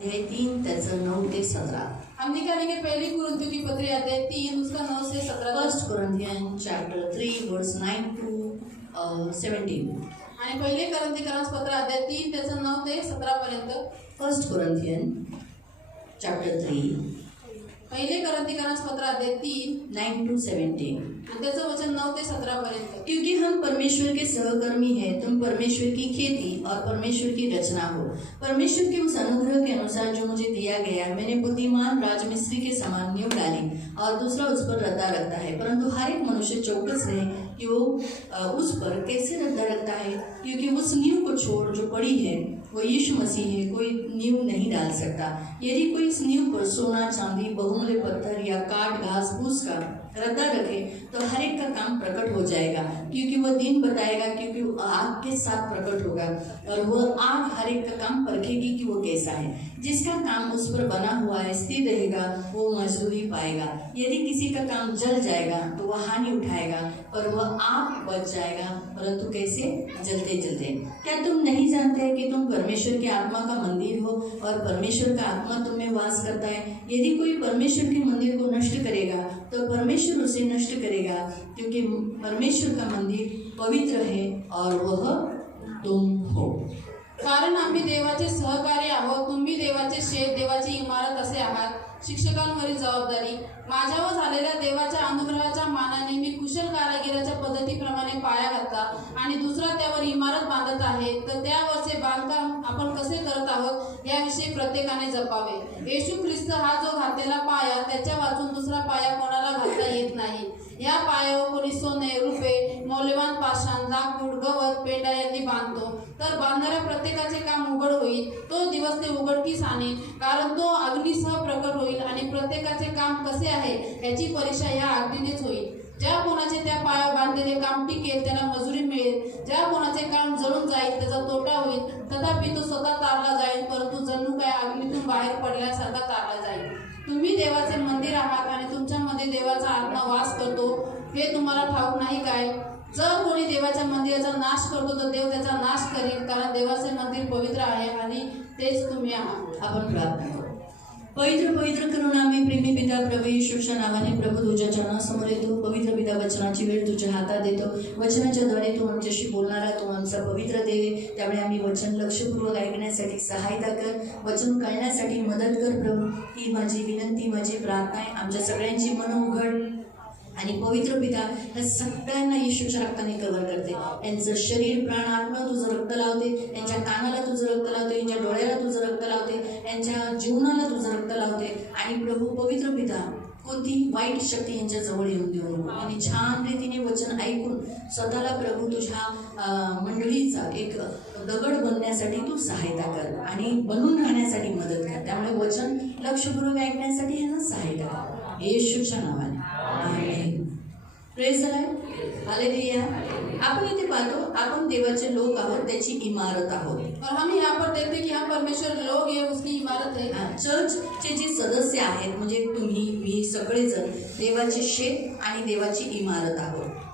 अध्याय 3 त्याचं 9 ते 17। हम निकालेंगे पहली कुरिन्थियों की पत्री अध्याय 3 उसका 9 से 17। फर्स्ट कोरिन्थियन चैप्टर 3 वर्स 9 to 17। आणि पहिले कोरिन्थियस पत्र अध्याय 3 त्याचं 9 ते 17 पर्यंत। फर्स्ट कोरिन्थियन चैप्टर 3 पहिले कोरिन्थियस पत्र अध्याय 3 9 to 17। आणि त्याचं वचन 9 ते 17 पर्यंत। क्योंकि हम परमेश्वर के सहकर्मी हैं, तुम परमेश्वर की खेती और परमेश्वर की रचना हो। परमेश्वर के उस अनुग्रह के अनुसार जो मुझे दिया गया, मैंने बुद्धिमान राजमिस्त्री के समान नींव डाली और दूसरा उस पर रद्दा रखता है, परंतु हर एक मनुष्य चौकस रहे कि वो उस पर कैसे रद्दा रखता है, क्योंकि उस नींव को छोड़ जो पड़ी है वो यीशु मसीह है, कोई नींव नहीं डाल सकता। यदि कोई इस नींव पर सोना चांदी बहुमूल्य पत्थर या काट घास फूस का रद्दा रखे तो हर एक का काम प्रकट हो जाएगा, क्योंकि वह दिन बताएगा, क्योंकि वो आग के साथ प्रकट होगा और वह आग हर एक का काम परखेगी कि वो कैसा है। जिसका काम उस पर बना हुआ है स्थिर रहेगा, वो मजदूरी पाएगा। यदि किसी का काम जल जाएगा तो वह हानि उठाएगा, पर वह आग बच जाएगा, परंतु कैसे? जलते जलते। क्या तुम नहीं जानते कि तुम परमेश्वर के आत्मा का मंदिर हो और परमेश्वर का आत्मा तुम में वास करता है? यदि कोई परमेश्वर के मंदिर को नष्ट करेगा तो परमेश्वर उसे नष्ट करेगा, क्योंकि परमेश्वर का मंदिर पवित्र है और वह तुम हो। कारण आम्ही देवाचे सहकारी आहोत, तुम्ही देवाचे शेत, देवाची इमारत असे आहात। शिक्षकांवरील जबाबदारी। माझ्यावर झालेल्या देवाच्या अनुग्रहाच्या मानाने मी कुशल कारागिराच्या पद्धतीप्रमाणे पाया घातला आणि दुसरा त्यावर इमारत बांधत आहे, तर त्यावरचे बांधकाम आपण कसे करत आहोत याविषयी प्रत्येकाने जपावे। येशू ख्रिस्त हा जो घातलेला पाया, त्याच्या वाचून दुसरा पाया कोणाला घालता येत नाही। या पायावर कोणी सोने, रुपे, मौल्यवान पाषाण, लाकूड, गवत, पेंडा यांनी बांधतो, तर बांधणाऱ्या प्रत्येकाचे काम उघड होईल। तो दिवस ते उघडकीस आणेल, कारण तो अग्नीसह प्रकट होईल आणि प्रत्येकाचे काम कसे आहे याची परीक्षा या अग्नीनेच होईल। ज्या कोणाचे त्या पायावर बांधलेले काम टिकेल त्याला मजुरी मिळेल, ज्या कोणाचे काम जळून जाईल त्याचा तोटा होईल। तथापि तो स्वतः तारला जाईल, परंतु जणू काय अग्नीतून बाहेर पडल्यासारखा तारला जाईल। तुम्ही देवाचे मंदिर आहात आणि तुमच्यामध्ये देवाचा आत्मा वास करतो, हे तुम्हाला ठाऊक नाही काय? जर कोणी देवाच्या मंदिराचा नाश करतो तर देव त्याचा नाश करेल, कारण देवाचे मंदिर पवित्र आहे आणि तेच तुम्ही आहात। आपण प्रार्थना करू। पवित्र पवित्र करुणामय प्रेमी पिता प्रभू येशूच्या नावाने प्रभू तुझ्या चरणासमोर येतो। पवित्र पिता, वचनाची वेळ तुझ्या हातात देतो। वचनाच्या द्वारे तू आमच्याशी बोलणारा तू आमचा पवित्र देव आहे, त्यामुळे आम्ही वचन लक्षपूर्वक ऐकण्यासाठी सहायता कर, वचन कळण्यासाठी मदत कर प्रभू। ही माझी विनंती, माझी प्रार्थना आहे। आमच्या सगळ्यांची मन उघड आणि पवित्र पिता ह्या सगळ्यांना येशूच्या रक्ताने कव्हर करते। यांचं शरीर, प्राण, आत्मा तुझं रक्त लावते, यांच्या कानाला तुझं रक्त लावते, यांच्या डोळ्याला तुझं रक्त लावते, यांच्या जीवनाला तुझं रक्त लावते। आणि प्रभू पवित्र पिता, कोणती वाईट शक्ती यांच्या जवळ येऊन देऊ नको। आणि छान रीतीने वचन ऐकून स्वतःला प्रभू तुझ्या मंडळीचा एक दगड बनण्यासाठी तू सहायता कर आणि बनून राहण्यासाठी मदत कर। त्यामुळे वचन लक्षपूर्वक ऐकण्यासाठी यांना सहायता कर, येशूच्या नावाने आमेन। Praise the lord, hallelujah. आपण इथे पाहतो, आपण देवाचे लोक आहोत, त्याची इमारत आहोत। और हम यहाँ पर देखते कि हम परमेश्वर लोग ये उसकी इमारत है। चर्चचे जे सदस्य आहेत, म्हणजे तुम्ही मी सगळेजण देवाचे शेत आणि देवाची इमारत आहोत।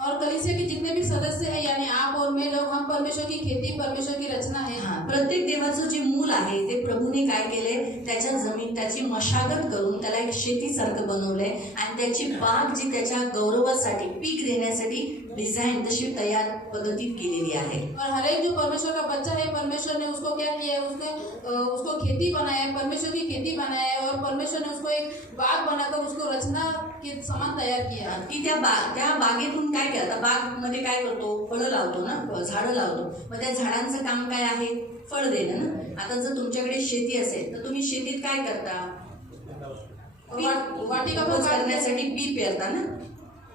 और कलीसिया के जितने भी सदस्य हैं, यानी आप और मैं लोग, हम परमेश्वर की खेती, परमेश्वर की रचना है। प्रत्येक देवाचं जे मूल आहे ते प्रभूने काय केलंय, त्याच्या जमीन त्याची मशागत करून त्याला एक शेतीसारखं बनवलंय आणि त्याची बाग जी त्याच्या गौरवासाठी, पीक देण्यासाठी डिझाइन तशी तयार पद्धतीत केलेली आहे। और हर एक जो परमेश्वर का बच्चा है, परमेश्वर ने उसको क्या किया है, उसको खेती बनाया है, परमेश्वर की खेती बनाया है, और परमेश्वर ने उसको एक बाग बनाकर उसको रचना के समान तैयार किया की त्या बागेतून काय केलं, बागमध्ये काय करतो, फळं लावतो ना, झाडं लावतो। मग त्या झाडांचं काम काय आहे, फळ देणं ना। आता जर तुमच्याकडे शेती असेल तर तुम्ही शेतीत काय करता, वाटिका करण्यासाठी बी पेरता ना,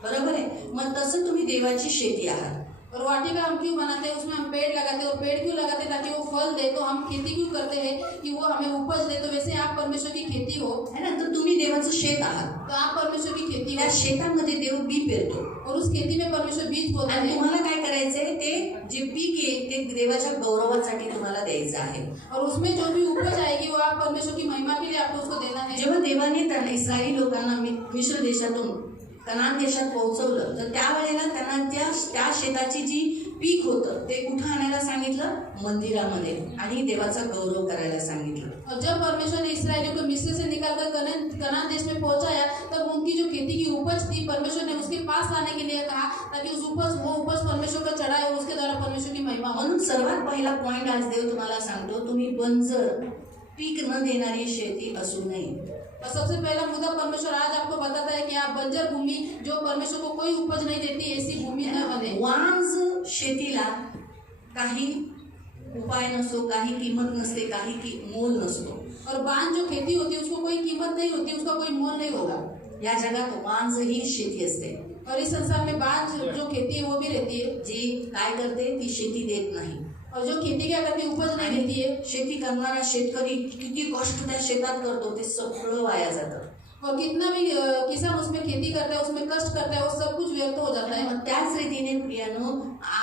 बरोबर आहे। मग तसं तुम्ही देवाची शेती आहात। और वाटिका हम क्यों बनाते हैं, उसमें हम पेड़ लगाते हैं, और पेड़ क्यों लगाते हैं, ताकि वो फल दे। तो हम खेती क्यों करते हैं कि वो हमें उपज दे। तो वैसे आप परमेश्वर की खेती हो, है ना। तर तुम्ही देवाचं शेत आहात, तो आप परमेश्वर की खेती हो। त्या शेतामध्ये देव बी पेरतो और उस खेती में परमेश्वर बीज बोता आणि है। तुम्हाला काय करायचंय, ते जे पीक येईल ते देवाच्या गौरवासाठी तुम्हाला द्यायचं आहे। और उसमें जो भी उपज आएगी वो आप परमेश्वर की महिमा के लिए आपको उसको देना है। जेव्हा देवाने त्या इस्रायली लोकांना मिस्र देशातून कनान देशात पोहोचवलं, तर त्यावेळेला त्यांना त्या शेताची जी पीक होतं ते कुठं आणायला सांगितलं, मंदिरामध्ये, आणि देवाचा गौरव करायला सांगितलं। और जब परमेश्वर ने इस्राएलियों को मिस्र से निकालकर कनान देश में पहुंचाया, तब उनकी जो खेती की उपज थी परमेश्वर ने उसके पास लाने के लिए कहा, ताकि वो उपज परमेश्वर को चढ़ाए और उसके द्वारा परमेश्वर की महिमा हो। म्हणून सर्वात पहिला पॉइंट आज देव तुम्हाला सांगतो, तुम्ही बंजर पीक न देणारी शेती असू नये. और सबसे पहला मुद्दा परमेश्वर आज आपको बताता है कि आप बंजर भूमि जो परमेश्वर को कोई उपज नहीं देती ऐसी भूमि न बने. वांज शेतीला काही उपाय नसतो, काही किंमत नसते, काही मोल नसतो. और बांझ जो खेती होती है उसको कोई कीमत नहीं होती, उसका कोई मोल नहीं होगा. या जगात वांज ही शेती असते, और इस संसार में बांझ जो खेती है वो भी रहती है, जी काय करते ती शेती देत नाही. और जो खेती क्या करती है उपज नहीं देती है. शेती करणारा शेतकरी किती कष्ट त्या शेतात करतो ते सगळं वाया जातं. और कितना भी किसान उसमें खेती करता है, उसमें कष्ट करता है, वो सब कुछ व्यर्थ हो जाता है. मग त्याच रीतीने प्रियानो,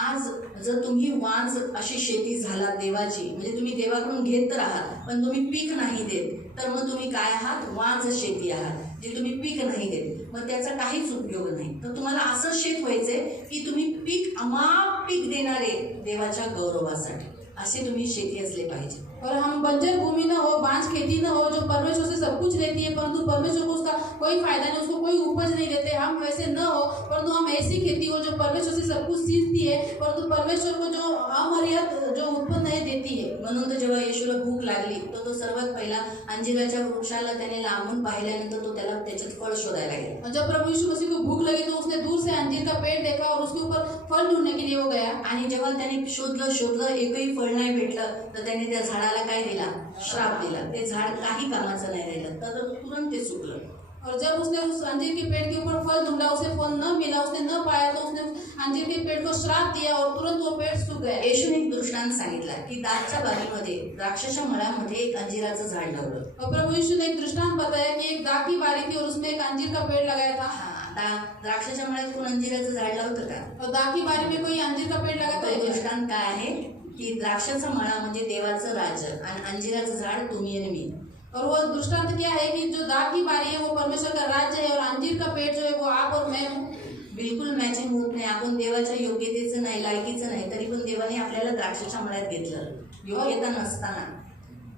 आज जर तुम्ही वांज अशी शेती झाला देवाची, म्हणजे तुम्ही देवाकडून घेत तर आहात पण तुम्ही पीक नाही देत, तर मग तुम्ही काय आहात? वांज शेती आहात, जे तुम्ही पीक नाही देत. मग त्याचा काहीच उपयोग नाही. तर तुम्हाला असं शेत व्हायचंय की तुम्ही पीक अमाप पीक देणारे देवाच्या गौरवासाठी असे तुम्ही शेती असले पाहिजे. और हम बंजर भूमि न हो, बांझ खेती न हो, जो परमेश्वर से सब कुछ लेती है परंतु परमेश्वर को उसका कोई फायदा नहीं, उसको कोई उपज नहीं देते. हम वैसे न हो, परंतु हम ऐसी खेती हो जो परमेश्वर से सब कुछ सीखती है, परंतु परमेश्वर को जो अमर्याद जो उत्पन्न है देती है. म्हणून तर जेव्हा येशूला भूक लागली तर तो सर्वात पहिला अंजिराच्या वृक्षाला त्याने लांबून पाहिल्यानंतर तो त्याला त्याच्यात फळ शोधायला गेला. जब प्रभु यीशु मसीह को भूख लगी तो उसने दूर से अंजीर का पेड़ देखा और उसके ऊपर फल ढूंढने के लिए वो गया. आणि जेव्हा त्याने शोधलं एकही फळ नाही भेटलं, तर त्याने त्या झाडाला काय दिला? श्राप दिला. ते झाड काही कामाचं नाही राहिलं, तर तुरंत ते सुकलं. और जब उसने उस अंजीर के पेड़ के ऊपर फल ढूंढा, उसे फल न मिला, उसने न पाया, तो उसने अंजीर के पेड़ को श्राप दिया और तुरंत वो पेड़ सूख गया. येशूने एक दृष्टांत सांगितला की दाटच्या बागेमध्ये द्राक्षाच्या मळ्यामध्ये एक अंजिराचं झाड लावलं. और प्रभु यीशु ने एक दृष्टांत बताया कि एक दाख की बारी थी और उसमें एक अंजीर का पेड़ लगाया था. आता द्राक्षाच्या मळ्यात कोण अंजिराचं झाड लावतं का? और दाख की बारी में कोई अंजीर का पेड़ लगाता है तो क्या? दृष्टांत काय आहे की द्राक्षाचा मळा म्हणजे देवाचं राज्य आणि अंजिराचं झाड तुम्ही आणि मी. और वो दृष्टांत क्या है कि जो दाख की बारी है वो परमेश्वर का राज्य है और अंजीर का पेड़ जो है वो आप और मैं हूँ. बिलकुल मॅचिंग होत नाही. आपण देवाच्या योग्यतेचं नाही, लायकीचं नाही, तरी पण देवाने आपल्याला द्राक्षाच्या मळ्यात घेतलं योग्यता नसताना.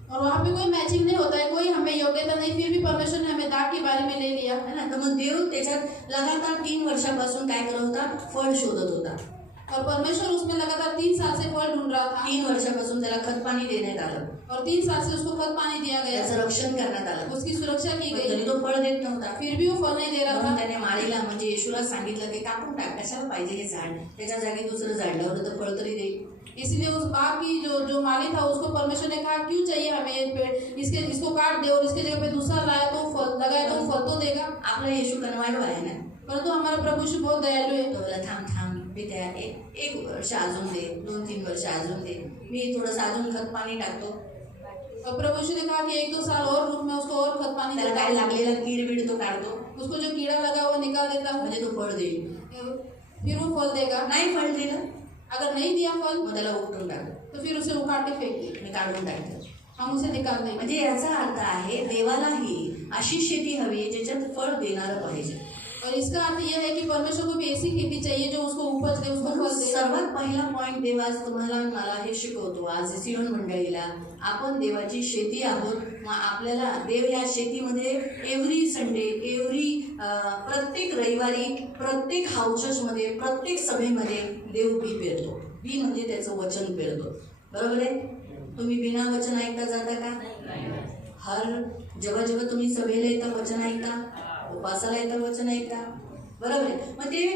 और वहाँ पे कोई मैचिंग नहीं होता है, कोई हमें योग्यता नहीं, फिर भी परमेश्वर ने हमें दाख की बारी में ले लिया है ना. तर मग देव त्याच्यात लगातार 3 वर्षापासून काय करत होता? फळ शोधत होता. और परमेश्वर उसमें लगातार 3 साल से फल ढूंढ रहा था. 3 वर्षापासून त्याला खत पाणी देण्यात आलं, और 3 साल से उसको खत पानी दिया गया, त्याचं रक्षण करण्यात आलं, उसकी सुरक्षा की पण गई, तरी तो फळ देत नव्हता. फिर भी वो फल नहीं दे रहा म्हणून था. त्याने माळीला म्हणजे येशूला सांगितलं ते कापून टाक, कशाला पाहिजे हे झाड, त्याच्या जागी दुसरं झाड लावलं तर फळ तरी दे. इसलिए उस बाग की जो माली था उसको परमेश्वर ने कहा क्यों चाहिए हमें ये पेड़, इसको काट दे और इसके जगह पे दूसरा लाया तो फल लगाया तो फल तो देगा. आपला येशू कनवाळू आहे ना, परंतु हमारा प्रभु यीशु बहुत दयालु है. तो बोला थांब मी त्या एक वर्ष अजून दे, 2-3 वर्ष अजून दे, मी थोडंसं अजून खत पाणी टाकतो. और प्रभु यीशु ने कहा कि 1-2 साल और रुक, मैं उसको और खत पानी त्याला देता काय हूं. लागलेला कीड बीड तो काढतो, उसको जो कीड़ा लगा वो निकाल देता हूँ, म्हणजे तो फळ देईल. फिर वो फल देगा. नाही फळ दिलं अगर नहीं दिया फल मग त्याला उपटून टाक, तो फिर उसे उखाड़ के फेंक दे, मी काढून टाकतो. हम उसे निकाल देंगे. म्हणजे याचा अर्थ आहे देवालाही अशी शेती हवी आहे ज्याच्यात फळ देणारं पाहिजे. और इसका अर्थ यह है कि परमेश्वर को भी ऐसी खेती चाहिए जो उसको उपज दे, उसको फल दे. सर्वात पहिला पॉइंट देव आज तुम्हाला मला हे शिकवतो, आज सियोन मंडळीला, आपण देवाची शेती आहोत. मग आपल्याला देव या शेतीमध्ये एव्हरी संडे प्रत्येक रविवारी प्रत्येक हाऊस चर्चमध्ये प्रत्येक सभेमध्ये देव बी पेरतो. बी म्हणजे त्याचं वचन पेरतो. बरोबर आहे. तुम्ही बिना वचन ऐकता जाता का? जेव्हा तुम्ही सभेला येता वचन ऐकता, उपासाला येतं वचन ऐकता, बरोबर आहे. मग ते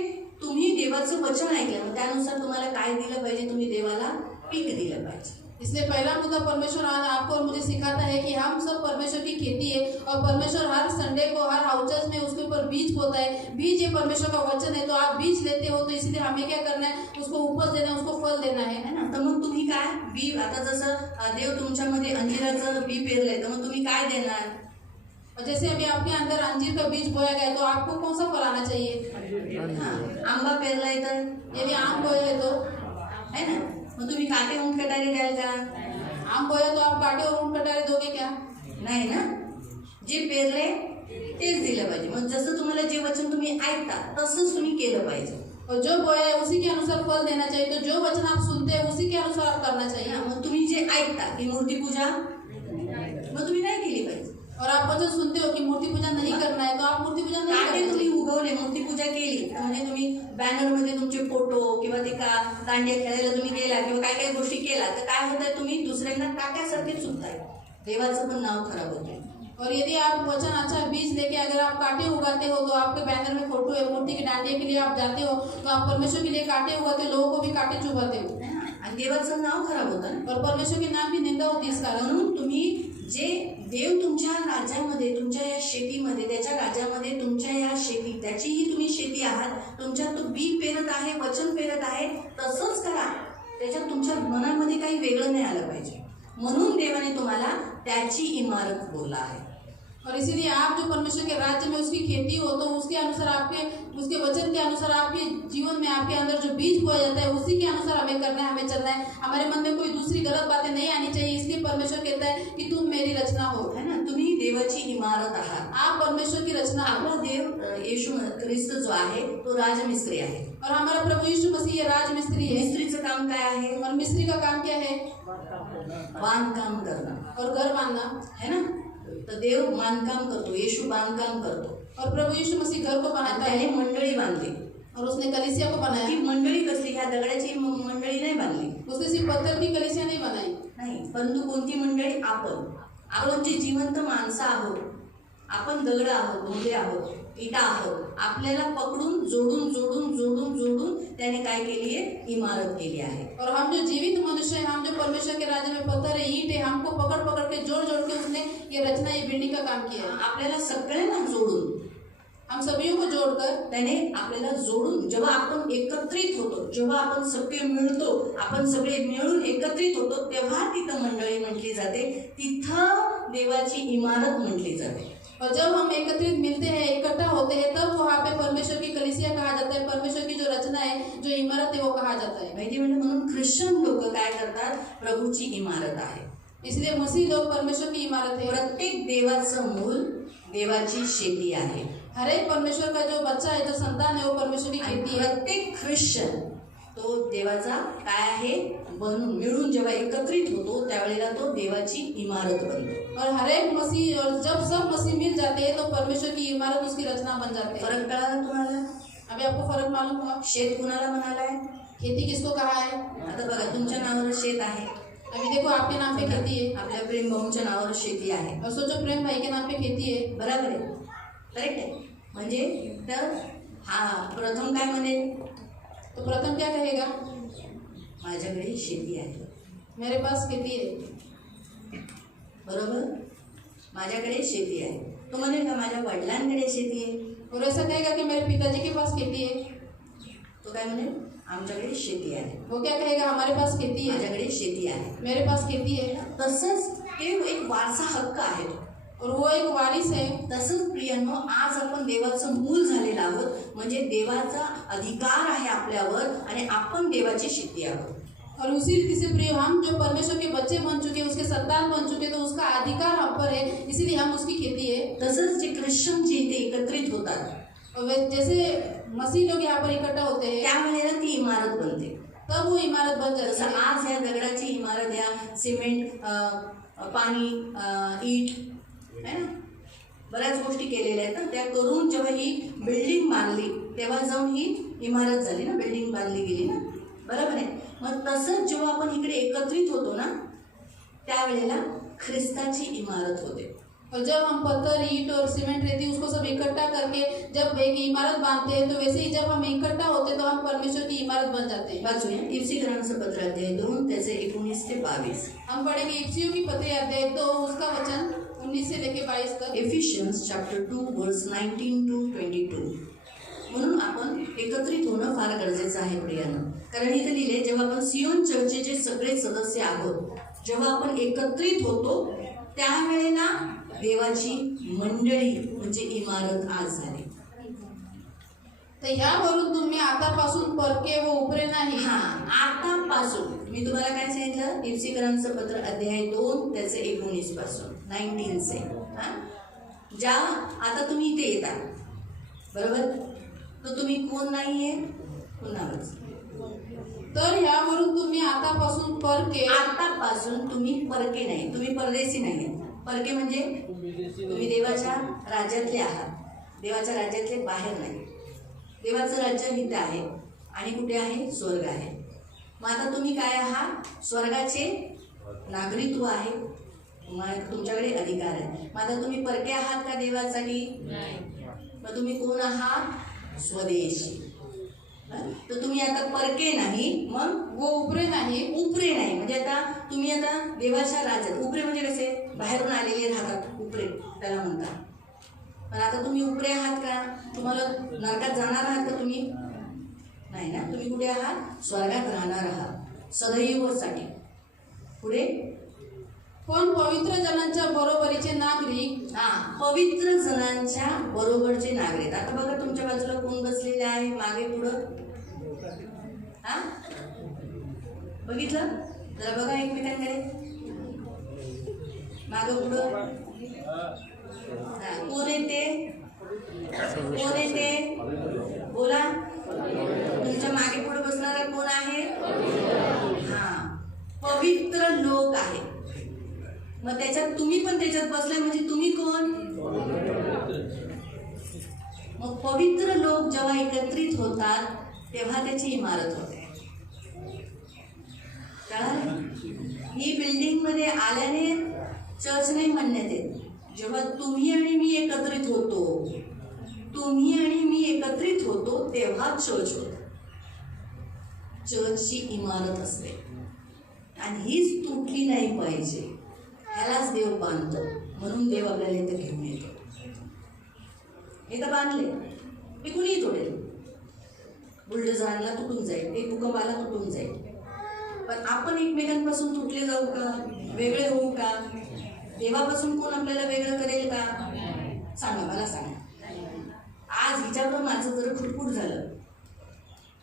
तुम्ही देवाचं वचन ऐकलं, मग त्यानुसार तुम्हाला काय दिलं पाहिजे? तुम्ही देवाला पीक दिलं पाहिजे. इसलिए पहला मुद्दा परमेश्वर आज आपको और मुझे सिखाता है कि हम सब परमेश्वर की खेती है और परमेश्वर हर संडे को हर हाउस चर्च में उसके ऊपर बीज बोता है. बीज ये परमेश्वर का वचन है, तो आप बीज लेते हो तो इसलिए हमें क्या करना है? उसको उपज देना है, उसको फल देना है ना. तर मग तुम्ही काय बी, आता जसं देव तुमच्यामध्ये अंजिराचं बी पेरलंय, तर मग तुम्ही काय देणार? और जैसे अभी आपके अंदर अंजीर का बीज बोया गया तो आपको कौन सा फल आना चाहिए? आंबा पेरलाय तर यदि आम बोए है तो है ना, मग तुम्ही काटे ऊंट कटारी द्याल का? आम बोया तो आप काटे और ऊंट कटारे दोगे क्या? नाही ना. जे पेरले तेच दिलं पाहिजे. मग जसं तुम्हाला जे वचन तुम्ही ऐकता तसंच तुम्ही केलं पाहिजे. और जो बोया है उसी के अनुसार फल देना चाहिए. तो जो वचन आप सुनते हैं उसी के अनुसार आप करना चाहिए. मग तुम्ही जे ऐकता की मूर्तीपूजा, मग और आप वचन सुनते हो कि मूर्ति पूजा नहीं करना है, तो आप मूर्ति पूजा नहीं काटे करना तुम्ही चाहिए। उगवले, मूर्ती पूजा केली तर म्हणजे तुम्ही बॅनरमध्ये तुमचे फोटो किंवा ते का दांडिया खेळायला तुम्ही गेला किंवा काय काय गोष्टी केला तर काय होतंय, तुम्ही दुसऱ्यांना काट्यासारखे चुकताय, देवाचं पण नाव खराब होतंय. और यदि आप वचन अच्छा बीज लेके अगर आप कांटे उगाते हो, तो आपके बैनर में फोटो है, मूर्ति के डांडिया के लिए आप जाते हो, तो आप परमेश्वर के लिए कांटे उगाते हो, लोगों को भी कांटे चुभाते हो है ना? आणि देवाचं नाव खराब होतं ना. और परमेश्वर की नाम की निंदा होती इस कारण। म्हणून तुम्ही जे देव तुमच्या राज्यामध्ये, तुमच्या या शेतीमध्ये, त्याच्या राज्यामध्ये तुमच्या या शेती, त्याचीही तुम्ही शेती आहात, तुमच्यात तो बी पेरत आहे, वचन पेरत आहे, तसंच करा. त्याच्यात तुमच्या मनामध्ये काही वेगळं नाही आलं पाहिजे. म्हणून देवाने तुम्हाला त्याची इमारत बोलला आहे. और इसीलिए आप जो परमेश्वर के राज्य में उसकी खेती हो, तो उसके अनुसार आपके उसके वचन के अनुसार आपके जीवन में आपके अंदर जो बीज बोया जाता है उसी के अनुसार हमें करना है, हमें चलना है. हमारे मन में कोई दूसरी गलत बातें नहीं आनी चाहिए. इसलिए परमेश्वर कहता है कि तुम मेरी रचना हो, है ना? तुम्ही देवाची इमारत आहात. आप परमेश्वर की रचना हो. आपला देव येशू ख्रिस्त जो आहे तो राजमिस्त्री आहे. और हमारा प्रभु यीशु मसीह ये राजमिस्त्री है. मिस्त्रीचं काम काय आहे? और मिस्त्री का काम क्या है? बांधकाम करणं, और घर बांधना, है ना? तर देव बांधकाम करतो, येशू बांधकाम करतो. और प्रभु यीशु मसीह घर को बनाता त्याने है, मंडळी बांधली. और उसने कलीसिया को ती बनाया. मंडळी कसली? ह्या दगडाची मंडळी नाही बांधली, उसने सिर्फ पत्थर की कलीसिया नहीं बनाई, नाही, परंतु कोणती मंडळी? आपण जे जिवंत माणसं आहोत, आपण दगड आहोत, भोंगे आहोत, इटा आहोत. आपल्याला पकडून जोडून जोडून जोडून जोडून त्याने काय केली आहे? इमारत केली आहे. और हम जो जीवित मनुष्य हैं, हम जो परमेश्वर के राज्य में पत्थर है, ईंट है, हमको पकड़ पकड़ के जोड़ जोड़ के उसने ये रचना, ये बिल्डिंग का काम किया है. आपल्याला सगळ्यांना जोडून, हम सभी को जोड़कर, त्याने आपल्याला जोडून, जेव्हा आपण एकत्रित होतो, जेव्हा आपण सगळे मिळतो, आपण सगळे मिळून एकत्रित होतो, तेव्हा तिथं मंडळी म्हटली जाते, तिथं देवाची इमारत म्हटली जाते. और जब हम एकत्रित मिलते हैं, इकट्ठा होते हैं, तब वहाँ पे परमेश्वर की कलीसिया कहा जाता है. परमेश्वर की जो रचना है, जो इमारत है, वो कहा जाता है. माहिती म्हणजे म्हणून ख्रिश्चन लोक काय करतात? प्रभूची इमारत आहे. इसलिए मसीह लोग परमेश्वर की इमारत है. प्रत्येक देवाचं मूल देवाची शेती आहे. हर एक परमेश्वर का जो बच्चा है, जो संतान है, वो परमेश्वर की खेती है. प्रत्येक ख्रिश्चन तो देवाचा काय आहे? बनून मिळून जेव्हा एकत्रित होतो त्यावेळेला तो देवाची इमारत बनतो. और हर एक मसीह, और जब सब मसीह मिल जाते हैं, तो परमेश्वर की इमारत उसकी रचना बन जाती है. फरक कळाला तुम्हाला? अभी आपको फर्क मालूम हुआ? शेत कुणाला म्हणालाय? खेती किसको कहा है? आता बघा, तुमच्या नावावर शेत आहे, अभी देखो, आपके नाम पे खेती है, आपल्या प्रेम भाऊच्या नावावर शेती आहे, और सोचो प्रेम भाई के नाम पे खेती है. बरोबर आहे? करेक्ट आहे. म्हणजे तर हा प्रथम काय म्हणेल? तो प्रथम क्या कहेगा? माझ्याकडे शेती आहे. मेरे पास खेती है. बरोबर? माझ्याकडे शेती आहे. तो म्हणेल का माझ्या वडिलांकडे शेती आहे? और ऐसा कहेगा कि मेरे पिताजी के पास खेती है. तो काय म्हणेल? आमच्याकडे शेती आहे. वो क्या कहेगा? हमारे पास खेती है, माझ्याकडे शेती आहे. मेरे पास खेती है. तसंच हे एक वारसा हक्क आहे. और वो एक वारिस है. तसंच प्रियांनो, आज आपण देवाचं मूल झालेलं आहोत, म्हणजे देवाचा अधिकार आहे आपल्यावर आणि आपण देवाची शेती आहोत. और उसी रीति से प्रिय, हम जो परमेश्वर के बच्चे बन चुके, उसके संतान बन चुके, तो उसका अधिकार हम पर है, इसीलिए हम उसकी खेती है. तसंच जे ख्रिश्चन जे इथे एकत्रित होतात और जैसे मसीह लोग यहाँ पर इकट्ठा होते हैं, त्यावेळेला ती इमारत बनते. तब वो इमारत बन जाती जसं है. आज ह्या दगडाची इमारत, ह्या सिमेंट, पाणी, ईट, है ना, बऱ्याच गोष्टी केलेल्या आहेत ना, त्या करून जेव्हा ही बिल्डिंग बांधली तेव्हा जाऊन ही इमारत झाली ना, बिल्डिंग बांधली गेली ना, बरोबर आहे. मग तसंच जेव्हा आपण इकडे एकत्रित होतो ना, त्यावेळेला ख्रिस्ताची इमारत होते. और जब हम पत्थर, ईंट और सीमेंट रेती उसको सब इकट्ठा करके जब एक इमारत बांधते हैं, तो वैसे ही जब हम इकट्ठा होते हैं, तो हम परमेश्वर की इमारत बन जाते हैं. वाचूया इफिसीकरांचं पत्र अध्याय 2 त्याचे 19 ते 22. हम पढ़ेंगे इफिसियों की पत्री अध्याय 2 उसका वचन 19 से लेके 22 तक. Ephesians chapter 2 verse 19 to 22. म्हणून आपण एकत्रित होणं फार गरजेचं आहे प्रियानं. कारण इथे लिहिले, जेव्हा आपण सियोन चर्चेचे सगळे सदस्य आहोत, जेव्हा आपण एकत्रित होतो त्यावेळेला देवाची मंडळी म्हणजे इमारत आज झाली. तर ह्यावरून तुम्ही आतापासून परके व उपरे नाही. हा, आतापासून मी तुम्हाला काय सांगितलं? इफिसीकरांचं पत्र अध्याय 2 त्याचे 19 पासून 19 से. ज्या आता तुम्ही इथे येता, बरोबर, तर तुम्ही कोण नाहीये? पुन्हाच. तर ह्यावरून तुम्ही आतापासून परके, आतापासून तुम्ही परके नाही, तुम्ही परदेशी नाही, परके म्हणजे तुम्ही देवाच्या राज्यातले आहात, देवाच्या राज्यातले बाहेर नाही. देवाचं राज्य इथे आहे आणि कुठे आहे? स्वर्ग आहे. मग आता तुम्ही काय आहात? स्वर्गाचे नागरिकत्व आहे, तुमच्याकडे अधिकार आहे. मग आता तुम्ही परके आहात का देवासाठी? मग तुम्ही कोण आहात? स्वदेशी. तर तुम्ही आता परके नाही, मग वो उपरे नाही. उपरे नाही म्हणजे आता तुम्ही आता देवाच्या राज्यात. उपरे म्हणजे कसे? बाहेरून आलेले राहतात, उपरे त्याला म्हणतात. पण आता तुम्ही उपरे आहात का? तुम्हाला नरकात जाणार आहात का तुम्ही? नाही ना. तुम्ही कुठे आहात? स्वर्गात राहणार आहात सदैवसाठी. पुढे पण पवित्र जनांच्या बरोबरीचे नागरिक. पवित्र जनांच्या बरोबरचे नागरिक. आता बघा तुमच्या बाजूला कोण बसलेले आहे, मागे पुढं. बघितलं? जरा बघा एकमेकांकडे, माग पुढं. कोण येते? कोण येते? बोला. तुमच्या मागे पुढे बसणारा कोण आहे? पवित्र लोक आहे. मग त्याच्यात तुम्ही पण त्याच्यात बसलाय म्हणजे तुम्ही कोण? मग पवित्र लोक जेव्हा एकत्रित होतात तेव्हा त्याची इमारत होते. कळालं? ही बिल्डिंग मध्ये आल्याने चर्च नाही म्हणण्यात येत. जेव्हा तुम्ही आणि मी एकत्रित होतो, तुम्ही आणि मी एकत्रित होतो तेव्हा चर्च होतो. चर्चची इमारत असते आणि हीच तुटली नाही पाहिजे. ह्यालाच देव बांधतो, म्हणून देव आपल्याला इथं घेऊन येतो. हे तर बांधले, हे कुणीही तोडेल. बुलडोझरला तुटून जाईल, ते भूकंपाला तुटून जाईल. पण आपण एकमेकांपासून तुटले जाऊ का? वेगळे होऊ का? देवापासून कोण आपल्याला वेगळं करेल का? सांगा, मला सांगा. आज हिच्याबरोबर माझं जर खुटफुट झालं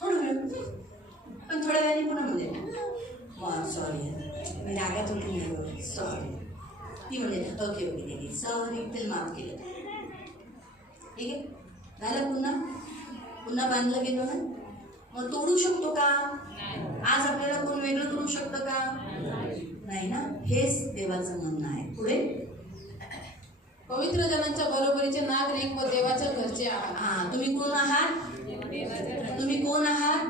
थोडं वेळ, पण थोड्या वेळाने पुन्हा म्हणजे सॉरी मी रागात उठून गेलो, सॉरी. ती म्हणजे ओके ओके दीदी सॉरी, तिला माफ केलं. ठीक आहे, झालं. पुन्हा पुन्हा बांधलं गेलो ना. मग तोडू शकतो का? आज आपल्याला कोण वेगळं तोडू शकतं का? नाही ना. हेच देवाचं म्हणणं आहे. पुढे पवित्र जनांच्या बरोबरीचे नागरिक व देवाच्या घरचे आहात. तुम्ही कोण आहात? तुम्ही कोण आहात?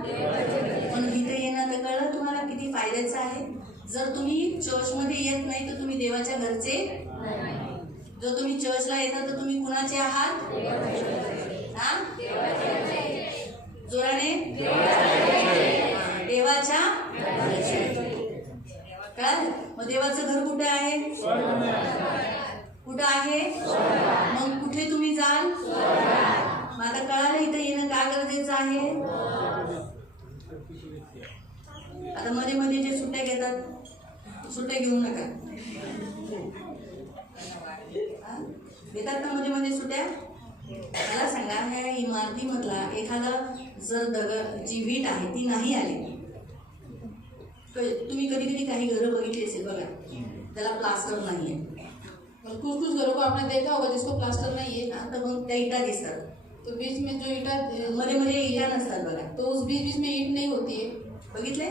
पण इथे येणं तर कळलं तुम्हाला किती फायद्याचं आहे. जर तुम्ही चर्चमध्ये येत नाही तर तुम्ही देवाच्या घरचे. जर तुम्ही चर्चला येतात तर तुम्ही कुणाचे आहात? जोराने देवाच्या. कळलं? मग देवाचं घर कुठे आहे? कुठं आहे? मग कुठे तुम्ही जाल? मग आता कळालं इथं येणं का गरजेचं आहे. आता मध्ये मध्ये जे सुट्ट्या घेतात, सुट्ट्या घेऊ नका. घेतात ना मध्ये मध्ये सुट्ट्या? मला सांगा, ह्या इमारतीमधला एखादा जर दगड, जी वीट आहे ती नाही आली, तुम्ही कधी कधी काही घरं बघितली असेल बघा, त्याला प्लास्टर नाही आहे. कुछ कुछ घरों को आपने देखा होगा जिसको प्लास्टर नहीं है. तर मग त्या इटा दिसतात, तो बीच में जो ईटा मध्ये मध्ये इटा नसतात बघा. तो उस बीच बीच में ईट नहीं होती है. बघितले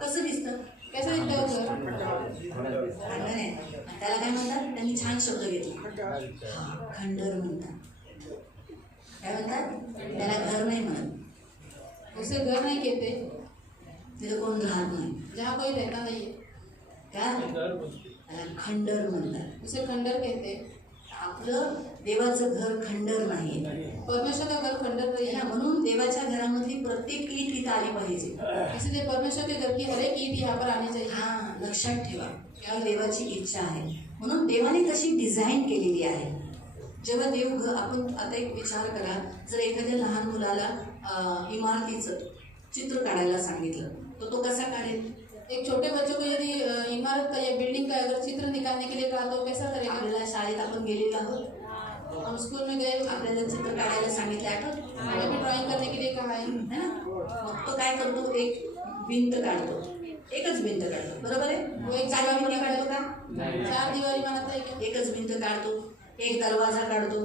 कसं दिसतं? कैसा दिखता है घर? खंडर आहे. त्याला काय म्हणतात? त्यांनी छान शब्द घेतला, खंडर म्हणतात. काय म्हणतात? त्याला घर नाही म्हणत. उसे घर नहीं कहते. तिथं कोण राहत नाही, जहाँ कोई रहता नहीं है. का त्याला खंडर म्हणतात. उसे खंडर कहते. आपलं देवाचं घर खंडर नाही. परमेश्वर का घर खंडर नहीं है. म्हणून देवाच्या घरामधली प्रत्येक ईट इथं आली पाहिजे. इसलिए परमेश्वर के घर की हर एक ईट यहाँ पर आनी चाहिए. लक्षात ठेवा, ही देवाची इच्छा आहे. म्हणून देवाने तशी डिझाईन केलेली आहे. जेव्हा देव आपण आता एक विचार करा, जर एखाद्या लहान मुलाला इमारतीचं चित्र काढायला सांगितलं तर तो कसा काढेल? एक छोटे बच्चों को यदि इमारत का या बिल्डिंग का अगर चित्र निकालने के लिए कहा तो कैसा करेगा? आपल्याला शाळेत आपण गेलेलो आहोत, हम स्कूल में गए, आपल्याला चित्र काढायला सांगितलं, आठवत? हमें भी ड्राइंग करने के लिए कहा है ना. मग तो काय करतो? एक भिंत काढतो, एकच भिंत काढतो, बरोबर आहे? वो एक चार भिंती काढतो का? 4 दीवारी बनाता है क्या? एकच भिंत काढतो, एक दरवाजा काढतो,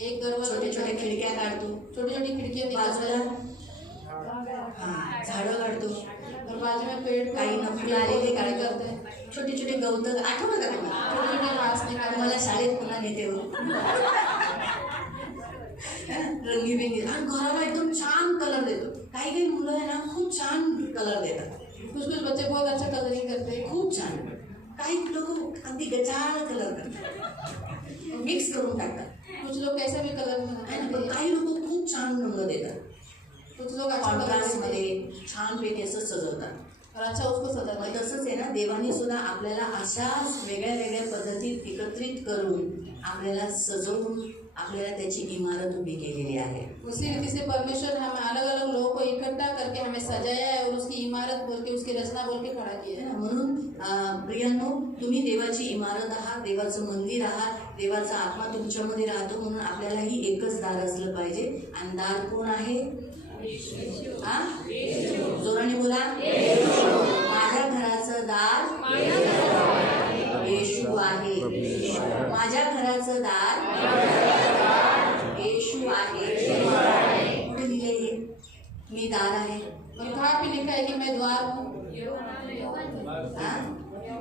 एक दरवाजा, छोटे छोटे खिडक्या काढतो, छोटी छोटी खिड़कियां बाजूला झाडं काढतो, और बाजू में पेड़ काही नफुलं आलेले काय काढतो, करते हैं, छोटे छोटे गवत आठवलं का तुम्हाला? छोटे छोटे घास निकाल मला शाळेत पुन्हा नेते हो रंगीबेरंगी आणि घराला एकदम छान कलर देतो. काही काही मुलं आहे ना खूप छान कलर देतात, कुछ कुछ बच्चे बहुत अच्छा कलरिंग करते हैं. खूप छान. काही लोक अगदी गचाळ कलर करतात, मिक्स करून टाकतात. कुछ लोग कैसा भी कलर है ना? पण बनाते हैं, काही लोक खूप छान रंग देतात, कुछ लोग अच्छा कलर कॉन्ट्रास्ट करते हैं मध्ये छानपैकी असं सजवतात. और अच्छा उसको सजाते मग हैं. तसंच आहे ना, देवाने सुद्धा आपल्याला अशाच वेगळ्या वेगळ्या पद्धतीत एकत्रित करून आपल्याला सजवून आपल्याला त्याची इमारत उभी केलेली आहे. उसी रीति से परमेश्वर हमें अलग अलग लोगों को इकट्ठा करके हमें सजाया है और उसकी इमारत बोल के उसकी रचना बोल के खड़ा किया है है. ना? म्हणून प्रियांनो, तुम्ही देवाची इमारत आहात, देवाचं मंदिर आहात, देवाचा आत्मा तुमच्यामध्ये राहतो. म्हणून आपल्यालाही एकच दार असलं पाहिजे. आणि दार कोण आहे? हा? जोराने बोला. माझ्या घराचं दार येशू आहे. माझ्या घराचं दार येशू आहे. कुठे लिहिले हे? मी दार आहे. और कहाँ पे लिखा है कि मैं द्वार हूँ. हा?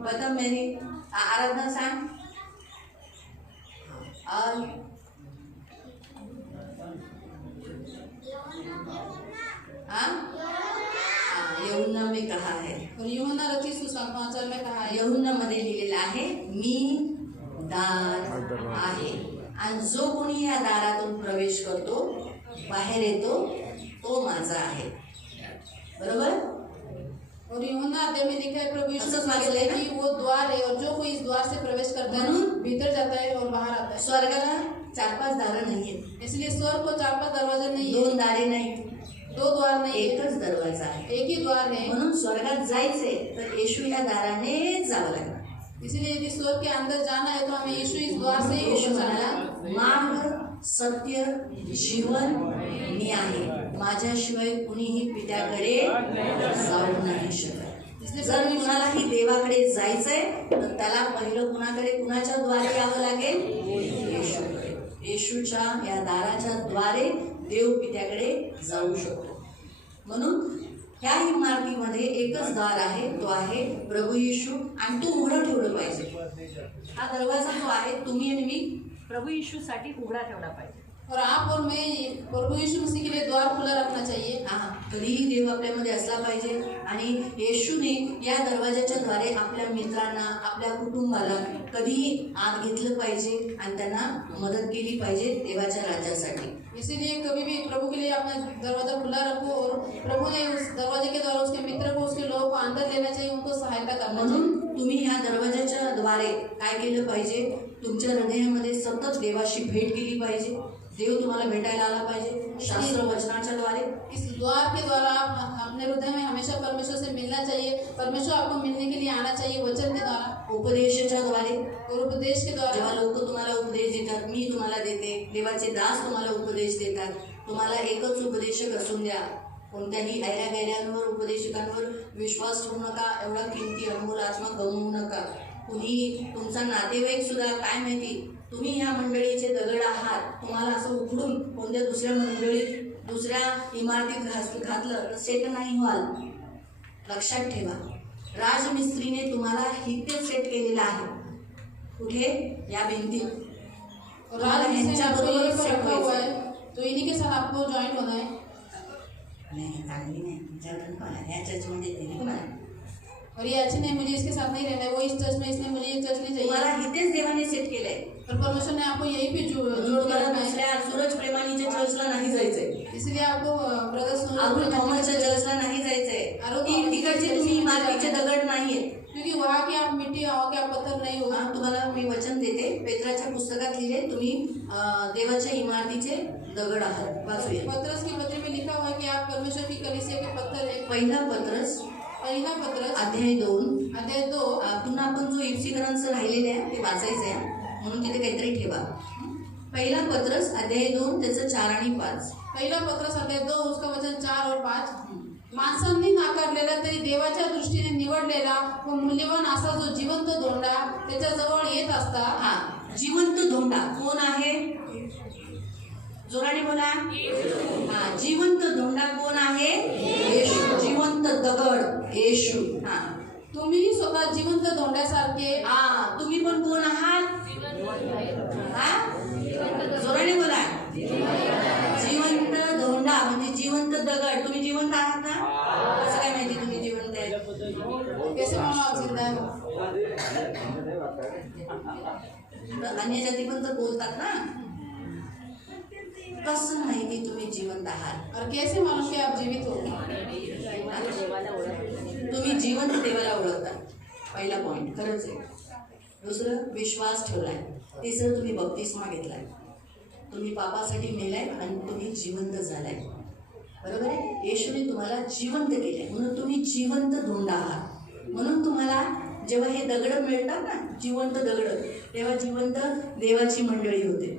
बता मेरी आराधना सांग. और यहुन्ना में कहा है, और यूहन्ना रचित सुसमाचार में कहा है, यहुन्ना मध्ये लिहिलेलं आहे, मी दार आहे. आणि जो कोणी या दारातून प्रवेश करतो, बाहेर येतो, तो माझा आहे. बरोबर? और यूहन्ना अध्याय में लिखा है प्रभु यीशु अच्छा, मसीह समझ लेना। कि वो द्वार है और जो कोई इस द्वार से प्रवेश करता है म्हणून भीतर जाता है और बाहर आता है. स्वर्गाला 4-5 दारं नाहीये, इसलिए स्वर्ग को 4-5 दरवाजे नहीं है, 2 दारे नाही, 2 द्वार नहीं है, एकच दरवाजा आहे. एक ही द्वार है. म्हणून स्वर्गात जायचंय तर येशू या दाराने जावं लागणार. इसलिए यदि स्वर्ग के अंदर जाना है तो हमें यीशु इस द्वार से ही येशू होकर जाना म्हणाला, है. मार्ग, सत्य, जीवन मी आहे. माझ्याशिवाय कुणीही पित्याकडे जाऊ नाही शकत. जर कुणालाही देवाकडे जायचंय तर त्याला पहिलं कुणाच्या द्वारे यावं लागेल? येशूकडे. येशूच्या या दाराच्या द्वारे देव पित्याकडे जाऊ शकतो. म्हणून ह्या इमारतीमध्ये एकच दार आहे, तो आहे प्रभू येशू. आणि तो उघडं ठेवलं पाहिजे. हा दरवाजा जो आहे, तुम्ही आणि मी प्रभू येशूसाठी उघडा ठेवला पाहिजे. और आप और मैं प्रभु यीशु मसीह के लिए द्वार खुला रखना चाहिए. हा, कधीही देव आपल्यामध्ये असला पाहिजे. आणि येशूने या दरवाजाच्या द्वारे आपल्या मित्रांना, आपल्या कुटुंबाला कधीही आत घेतलं पाहिजे आणि त्यांना मदत केली पाहिजे देवाच्या राज्यासाठी. इसीलिए कभी भी प्रभु के लिए अपना दरवाजा खुला रखो और प्रभु ने उस दरवाजे के द्वारा उसके मित्र को, उसके लोगों को अंदर लेना चाहिए, उनको सहायता करना चाहिए. म्हणून तुम्ही ह्या दरवाजाच्या द्वारे काय केलं पाहिजे? तुमच्या हृदयामध्ये सतत देवाशी भेट केली पाहिजे. देव तुम्हाला भेटायला आला पाहिजे शास्त्र वचनाच्या द्वारे. इस द्वार के द्वारा आप अपने हृदय में हमेशा परमेश्वर से मिलना चाहिए. परमेश्वर आपको मिलने के लिए आना चाहिए वचन के द्वारा, उपदेशाच्या द्वारे. और उपदेश के द्वारा. जेव्हा लोक तुम्हाला उपदेश देतात, मी तुम्हाला देते, देवाचे दास तुम्हाला उपदेश देतात, तुम्हाला एकच उपदेशक असून द्या. कोणत्याही ऐऱ्या-गैऱ्यांवर, उपदेशकांवर विश्वास ठेवू नका. एवढा किमती अनमोल आत्मा गमवू नका. कुणी तुमचा नातेवाईक सुद्धा, काय माहिती, तुम्ही ह्या मंडळीचे दगड आहात, तुम्हाला असं उखडून कोणत्या दुसऱ्या मंडळीत, दुसऱ्या इमारतीत घातलं तर सेट नाही व्हाल. लक्षात ठेवा, राजमिस्त्रीने तुम्हाला इथे सेट केलेलं आहे. कुठे? या भिंतीत. और आज ह्यांच्या जिसने आपको बरोबर यहीं पर सेट रखा हुआ व्हायचं. है तो इन्हीं के साथ आपको ज्वाइंट होना है. नाही, चांगली नाही. तुमच्याकडून कोण आहे? या चर्चमध्ये तिने कोण आहे? और ये अच्छी नहीं, मुझे इसके साथ नहीं रहना है, वो इस चर्च में, इसलिए मुझे ये चर्च नहीं चाहिए. तुम्हाला इथेच देवाने सेट केलंय. और परमेश्वर ने आपको यहीं पे जोड़ तुम्हाला कर रखा है. दुसऱ्या सूरज प्रेमानीच्या चर्चला नाही जायचंय. इसलिए आपको ब्रदर्स अरुण थॉमसच्या चर्चला नाही जायचंय. तिकडचे तुम्ही इमारतीचे दगड नाहीयेत. क्योंकि वहाँ की आप मिट्टी, वहाँ के आप पत्थर नहीं होगा. तुम्हाला मी वचन देते, पेत्राच्या पुस्तकात लिहिले, तुम्ही देवाच्या इमारतीचे दगड आहात. वाचूया. पत्रस की पत्री में लिखा हुआ है कि आप परमेश्वर की कलीसिया के पत्थर है. पहिला पत्रस अध्याय 2. पुन्हा आपण जो इफ्सिकरांचं राहिलेलं आहे ते वाचायचं आहे, म्हणून तिथे काहीतरी ठेवा. पहिला पत्रस अध्याय 2 त्याचं 4 आणि 5. पहिला पत्रस अध्याय 2 उसका वचन 4 और 5. माणसांनी नाकारलेला तरी देवाच्या दृष्टीने निवडलेला व मूल्यवान असा जो जिवंत धोंडा त्याच्या जवळ येत असता. हा, जिवंत धोंडा कोण आहे? जोराने बोला. हा, जिवंत धोंडा कोण आहे? येशू. जिवंत दगड येशू. हा, तुम्हीही स्वतः जिवंत धोंड्यासारखे हा, तुम्ही पण कोण आहात? हा, जोराने बोला. जिवंत धोंडा म्हणजे जिवंत दगड. तुम्ही जिवंत आहात ना? कसं काय माहिती तुम्ही जिवंत आहे? कैसे मालूम आप जिंदा है? अन्य जाती पण तर बोलतात ना. कसं माहिती तुम्ही जिवंत आहात? और कैसे मालूम कि आप जीवित हो? तुम्ही जिवंत देवाला ओळखता. पहिला पॉइंट खरंच आहे. दुसरं, विश्वास ठेवलाय. तिसरं, तुम्ही बप्तिस्मा घेतलाय. तुम्ही पापासाठी मेलाय आणि तुम्ही जिवंत झालाय. बरोबर आहे. येशूने तुम्हाला जिवंत केलंय म्हणून तुम्ही जिवंत धोंडा आहात. म्हणून तुम्हाला जेव्हा हे दगड मिळतात ना, जिवंत दगड, तेव्हा जिवंत देवाची मंडळी होते.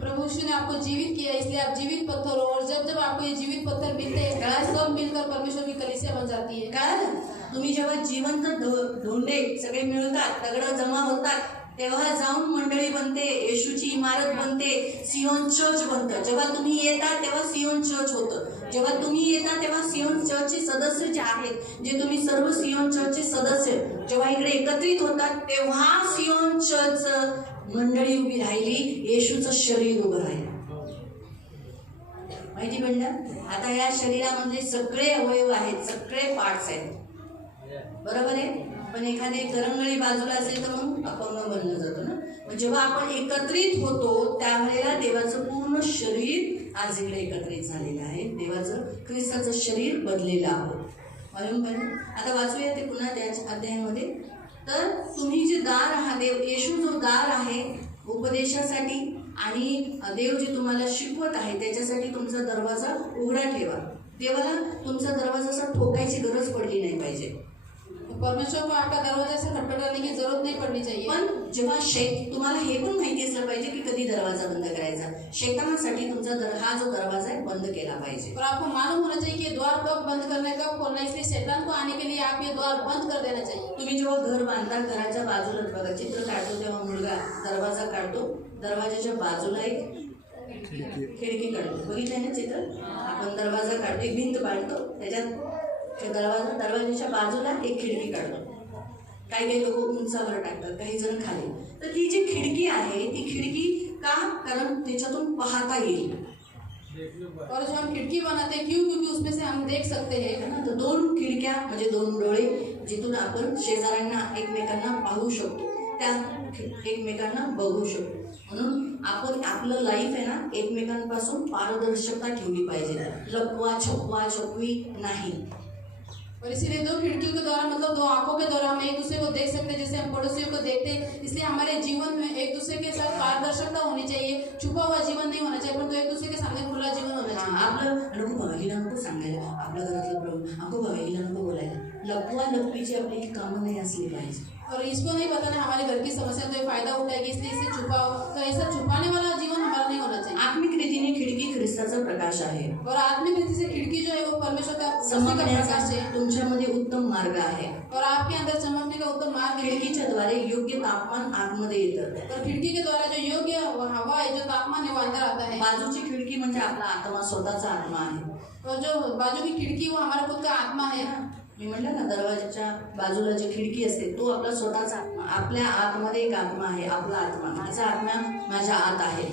प्रभु यीशु ने आपको जीवित किया, इसलिए आप जीवित पत्थर हो। और जब जब आपको ये जीवित पत्थर मिलते हैं, सब मिलकर परमेश्वर की कलीसिया बन जाती है। कारण तुम्ही जेव्हा जिवंत धोंडे सगळे मिळतात, दगड जमा होतात, तेव्हा जाऊन मंडळी बनते, येशूची इमारत बनते, सियोन चर्च बनतं. जेव्हा तुम्ही येता तेव्हा सियोन चर्च होतं. जेव्हा तुम्ही येता तेव्हा सियोन चर्चचे सदस्य जे आहेत, जे तुम्ही सर्व सियोन चर्चचे सदस्य जेव्हा इकडे एकत्रित होतात, तेव्हा सियोन चर्च मंडळी उभी राहिली, येशूचं शरीर उभं राहिलं. माहिती पडलं? आता या शरीरामधले सगळे अवयव आहेत, सगळे पार्ट्स आहेत. बरोबर आहे. पण एखादी करंगळी बाजूला असेल तर मग अपंग बनलं जातो ना. मग जेव्हा आपण एकत्रित होतो त्यावेळेला देवाचं पूर्ण शरीर आज इकडे एकत्रित झालेलं आहे. देवाचं ख्रिस्ताचं शरीर बनलेलं आहे. मालूम पडलं? आता वाचूया ते पुन्हा त्या अध्यायामध्ये. तर तुम्ही जे दार आहात, येशू जो दार आहे उपदेशासाठी आणि देव जे तुम्हाला शिकवत आहे त्याच्यासाठी तुमचा दरवाजा उघडा ठेवा. देवाला तुमचा दरवाजा असा ठोकायची गरज पडली नाही पाहिजे. परमेश्वर को आपका दरवाजा से खटखटाने की जरूरत नहीं पड़नी चाहिए. पण जेव्हा तुम्हाला हे पण माहिती असलं पाहिजे की कधी दरवाजा बंद करायचा. शैतानासाठी तुमचा हा जो दरवाजा आहे बंद केला पाहिजे. और आपको मालूम होना चाहिए कि द्वार कब बंद करना है, कब खोलना है. इसलिए शैतान को आने के लिए आप ये द्वार बंद कर देना चाहिए. तुम्ही जेव्हा घर बांधता, घराच्या बाजूला बघा चित्र काढतो तेव्हा मुलगा दरवाजा काढतो, दरवाजाच्या बाजूला एक खिडकी काढतो. बघितलंय ना चित्र? आपण दरवाजा काढतो, एक भिंत काढतो, त्याच्यात दरवाजाच्या बाजूला एक खिडकी काढतो. काही काही लोक उंचावर टाकतात, काही जण खाली. तर ती जी खिडकी आहे ती खिडकी का? कारण त्याच्यातून पाहता येईल. और जो हम खिड़की बनाते हैं क्यों? क्योंकि उसमें से हम देख सकते हैं ना. तर दोन खिडक्या म्हणजे दोन डोळे, जिथून आपण शेजाऱ्यांना एकमेकांना पाहू शकतो, त्या एकमेकांना बघू शकतो. म्हणून आपण आपलं लाईफ आहे ना एकमेकांपासून पारदर्शकता ठेवली पाहिजे. लपवा छपवा छपवी नाही. और इसीलिए दो खिड़कियों के द्वारा, मतलब दो आंखों के द्वारा हम एक दूसरे को देख सकते हैं, जैसे हम पड़ोसियों को देखते हैं. इसलिए हमारे जीवन में एक दूसरे के साथ पारदर्शकता होनी चाहिए. छुपा हुआ जीवन नहीं होना चाहिए, परंतु एक दूसरे के सामने खुला जीवन होना चाहिए. आपलं नको बाबा हिला नको सांगायला, आपल्या घरातलं प्रॉब्लेम अगो बाबा हिला नको बोलायला. लपवा लपवीची आपली ही कामं नाही असली पाहिजे. और इसको नहीं बताना हमारे घर की समस्या, तो ये फायदा उठाएगी, इसलिए इसे छुपाओ. तो ऐसा छुपाने वाला जीवन हमारा नहीं होना चाहिए. आत्मिक रीतीने खिडकी ख्रिस्ताचा प्रकाश आहे. और आत्मिक रीति से खिड़की जो है वो परमेश्वर का समजण्याचा प्रकाश है. तुमच्यामध्ये उत्तम मार्ग आहे. और आपके अंदर चमकने का उत्तम मार्ग है. खिडकीच्या द्वारे योग्य तापमान आतमध्ये येतं. और खिड़की के द्वारा जो योग्य हवा है, जो तापमान है, वो अंदर आता है. बाजूची खिडकी म्हणजे आपला आत्मा, स्वतःचा आत्मा आहे. और जो बाजू की खिड़की वो हमारा खुद का आत्मा है. मी म्हटलं ना, दरवाजाच्या बाजूला जी खिडकी असते तो आपला स्वतःचा आत्मा. आपल्या आतमध्ये एक आत्मा आहे, आपला आत्मा. माझा आत्मा माझ्या आत आहे.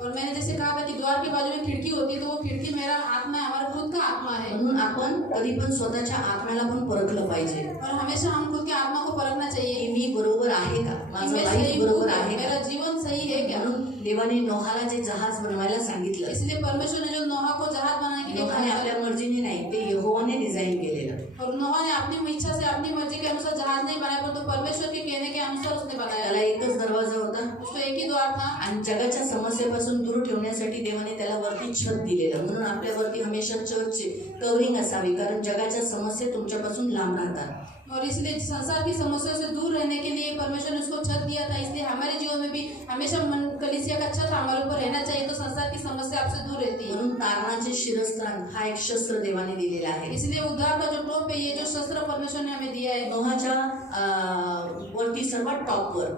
और मैंने जैसे कहा था कि द्वार के बाजू में खिड़की होती है, तो वो खिड़की मेरा आत्मा है, हमारा खुद का आत्मा है. म्हणून आपण कधी पण स्वतःच्या आत्म्याला पण परखलं पाहिजे. और हमेशा हम खुद के आत्मा को परखना चाहिए की मी बरोबर आहे का, कि माझं मैं लाईफ सही बरोबर हूँ, आहे का. मेरा जीवन सही है क्या. म्हणून देवाने नोहाला जे जहाज बनवायला सांगितलं, इसलिए परमेश्वर ने जो नोहा को जहाज बनाने के लिए नोहाने बनाया, आपल्या मर्जीने नाही, ते यहोवाने डिझाईन केलेलं. और नोहा ने अपनी इच्छा से अपनी मर्जी के अनुसार जहाज नहीं बनाया, परंतु परमेश्वर के कहने के अनुसार उसने बनाया. त्याला एकच दरवाजा होता उसको एक ही द्वार था. आणि जगाच्या समस्येपासून दूर ठेवण्यासाठी देवाने त्याला वरती छत दिलेलं. म्हणून आपल्यावरती हमेशा चर्चची कवरिंग असावी, कारण जगाच्या समस्या तुमच्यापासून लांब राहतात. और इसलिए संसार की समस्याओं से दूर रहने के लिए परमेश्वर ने उसको छत दिया था. इसलिए हमारे जीवन में भी हमेशा कलीसिया का छत हमारे ऊपर रहना चाहिए, तो संसार की समस्या आपसे दूर रहती है. म्हणून तारणाचे शिरस्त्राण हा एक शस्त्र देवाने दिलेला आहे. इसलिए उद्धार का जो टोप है, ये जो शस्त्र परमेश्वर ने हमें दिया है. नोहाच्या वरती सर्वात टॉपवर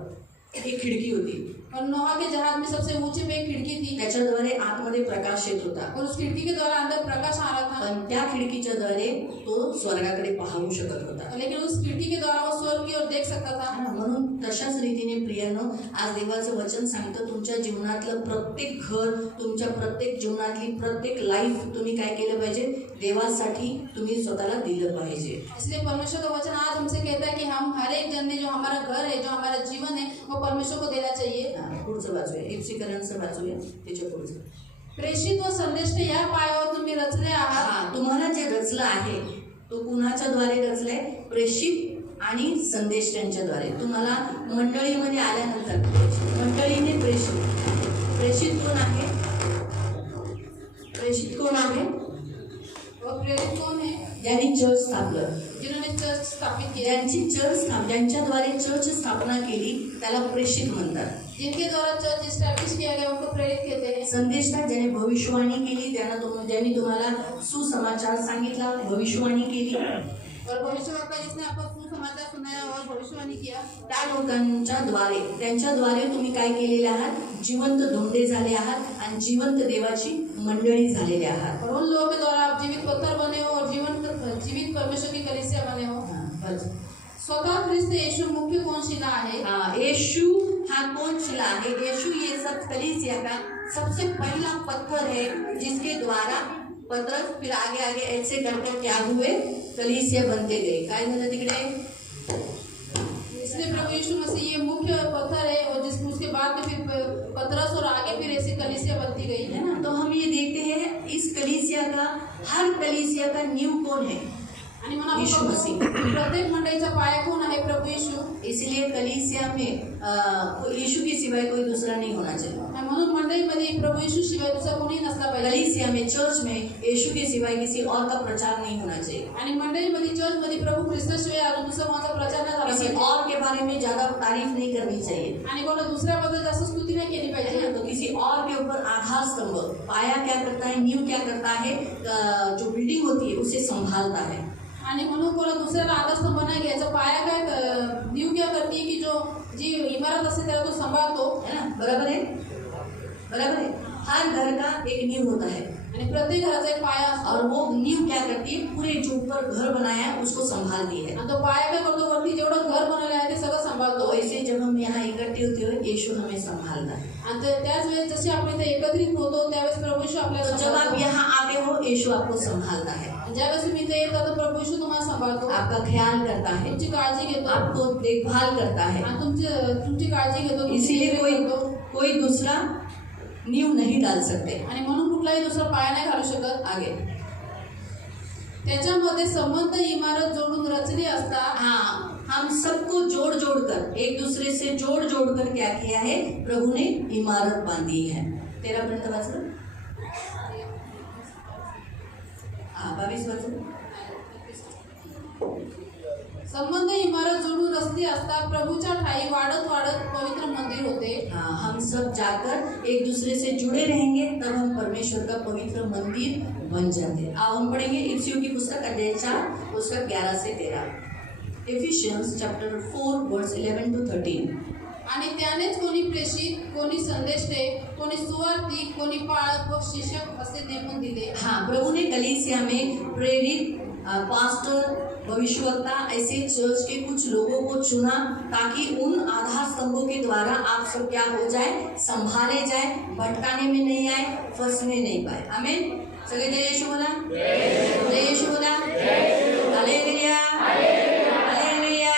एक खिडकी होती. और नोहा के जहाज में सबसे ऊंचे पे एक खिड़की थी त्याच्याद्वारे आतमध्ये प्रकाश येत होता, और उस खिड़की के द्वारा अंदर प्रकाश आ रहा था, पण त्या खिडकीच्या द्वारे तो स्वर्गाकडे पाहू शकत होता. लेकिन उस खिड़की के द्वारा वो स्वर्ग की ओर देख सकता था. म्हणून तशाच रीतीने प्रियानो, आज देवाचं वचन सांगतं तुमच्या जीवनातलं प्रत्येक घर, तुमच्या प्रत्येक जीवनातली प्रत्येक लाईफ तुम्ही काय केलं पाहिजे, देवासाठी तुम्ही स्वतःला दिलं पाहिजे. इसलिए परमेश्वर का वचन आज हमसे कहता है कि हम हर एक जन ने जो हमारा घर है, जो हमारा जीवन है, वो परमेश्वर को देना चाहिए. पुढचं वाचूया, इफ्सिकरांचं वाचूया, त्याच्या पुढचं. प्रेषित व संदेश या पायावर तुम्ही रचले आहात. तुम्हाला जे रचलं आहे तो कुणाच्या द्वारे रचलंय? प्रेषित आणि संदेश त्यांच्याद्वारे. तुम्हाला मंडळीमध्ये आल्यानंतर मंडळीने प्रेषित कोण आहे? प्रेषित कोण आहे? और प्रेरित कौन है? ज्यांनी चर्च स्थापलं, जिन्होंने चर्च स्थापित किया. ज्यांच्याद्वारे चर्च स्थापना केली त्याला प्रेषित म्हणतात. जिनके द्वारा चर्च इस्टॅब्लिश किया गया उनको प्रेरित कहते हैं. संदेशता ज्याने भविष्यवाणी केली, ज्यांनी तुम्हाला सुसमाचार सांगितला, भविष्यवाणी केली, और भविष्यवक्ता जिसने आपको सुसमाचार सुनाया और भविष्यवाणी किया, त्या लोकांच्या द्वारे, त्यांच्याद्वारे तुम्ही काय केलेले आहात? जिवंत धोंडे झाले आहात आणि जिवंत देवाची मंडळी झालेले आहात. और उन लोगों के द्वारा आप जीवित पत्थर बने हो और जीवित परमेश्वर की कलीसिया बने हो. स्वतः ख्रिस्त यीशु मुख्य कौन शिला है? यीशु हा कौन शिला है? यीशु ये सब कलीसिया का सबसे पहला पत्थर है जिसके द्वारा पत्थर फिर आगे आगे ऐसे करके क्या हुए, कलीसिया बनते गए. काय झालं तिकडे? इसलिए प्रभु यीशु मसीह ये मुख्य पत्थर है और जिसमें उसके बाद में फिर पतरस और आगे फिर ऐसी कलीसिया बनती गई है ना. तो हम ये देखते हैं इस कलीसिया का, हर कलीसिया का नींव कौन है? आणि म्हणून यीशु आपण मसीह. प्रत्येक मंडळीचा पाया कोण आहे? प्रभु यीशु. इसलिए कलीसिया में यीशु के सिवाय कोई दूसरा नहीं होना चाहिए. म्हणून मंडळीमध्ये प्रभु यीशु शिवाय दुसरा कोणी नसला पाहिजे. कलीसिया में, चर्च में यीशु के सिवाय किसी और का प्रचार नहीं होना चाहिए. आणि मंडळीमध्ये चर्चमध्ये प्रभु ख्रिस्त शिवाय अजून दुसरा कोणाचा प्रचार नाही झाला किसी पाहिजे. और के बारे में ज्यादा तारीफ नहीं करनी चाहिए. आणि कोणा दुसऱ्याबद्दल जास्त स्तुती नाही केली पाहिजे. तो किसी और के ऊपर आधार स्तंभ, पाया क्या करता है, नींव क्या करता है, जो बिल्डिंग होती है उसे संभालता है. आणि म्हणून कोणा दुसऱ्याला आधारस्तंभ नाही घ्यायचा. पाया काय नीव क्या करती है की जी इमारत असते त्याला तो सांभाळतो, है ना. बराबर है, बराबर है. हर घर का एक नींव होता है आणि प्रत्येक घराचा एक पाया असतो. और वो नींव क्या करती है, पूरे जो ऊपर घर बनाया है उसको संभालती है. आणि तो पाया काय करतो, वरती जेवढं घर बनवलं आहे ते सगळं सांभाळतो. तो ऐसे जब हम यहाँ इकट्ठे होते हुए यीशु हमें संभालता है. आणि त्याच वेळेस जसे आपण इथे एकत्रित होतो त्यावेळेस प्रभू यीशु आपल्याला तो जब आप सांभाळतो. यहाँ आते हो यीशु आपको संभालता है, ज्यावेळेस तुम्ही इथे येता तर प्रभू यीशु तुम्हाला सांभाळतो, आपका ख्याल करता है, तुमची काळजी घेतो, आपको देखभाल करता है. आणि तुमची काळजी घेतो. इसीलिए कोई दूसरा नींव नहीं डाल सकते. आणि म्हणून कुठलाही दुसरा पाया नाही घालू शकत. आगे त्याच्यामध्ये संबंध इमारत जोडून रचली असता. हम सबको जोड़ कर, एक दूसरे से जोड़ कर क्या किया है, प्रभु ने इमारत बांधी है. 13 पर्यंत वाचलं. 22 वाचलं. संबंध इमारत जोडून रचली असता प्रभूच्या ठाई वाढत पवित्र मंदिर होते. हम सब जाकर एक दूसरे से जुड़े रहेंगे तब हम परमेश्वर का पवित्र मंदिर बन जाते. अब हम पढ़ेंगे इफिसियों की पुस्तक अध्याय 4 उसका 11 से 13. एफिशियंस चैप्टर 4 वर्स 11 to 13. आणि त्यानेच कोणी प्रेषित, कोणी संदेष्टे, कोणी सुवार्थी, कोणी पाळक व शिक्षक असे नेमून दिले. प्रभु ने कलीसिया में प्रेरित, पास्टर, भविष्यवक्ता ऐसे चर्च के कुछ लोगों को चुना ताकि उन आधार स्तंभों के द्वारा आप सब क्या हो जाए, संभाले जाए, भटकाने में नहीं आए, फंसने नहीं पाए. आमीन. सगळे जय यीशु बोला. जय यीशु बोला. हालेलुया. हालेलुया.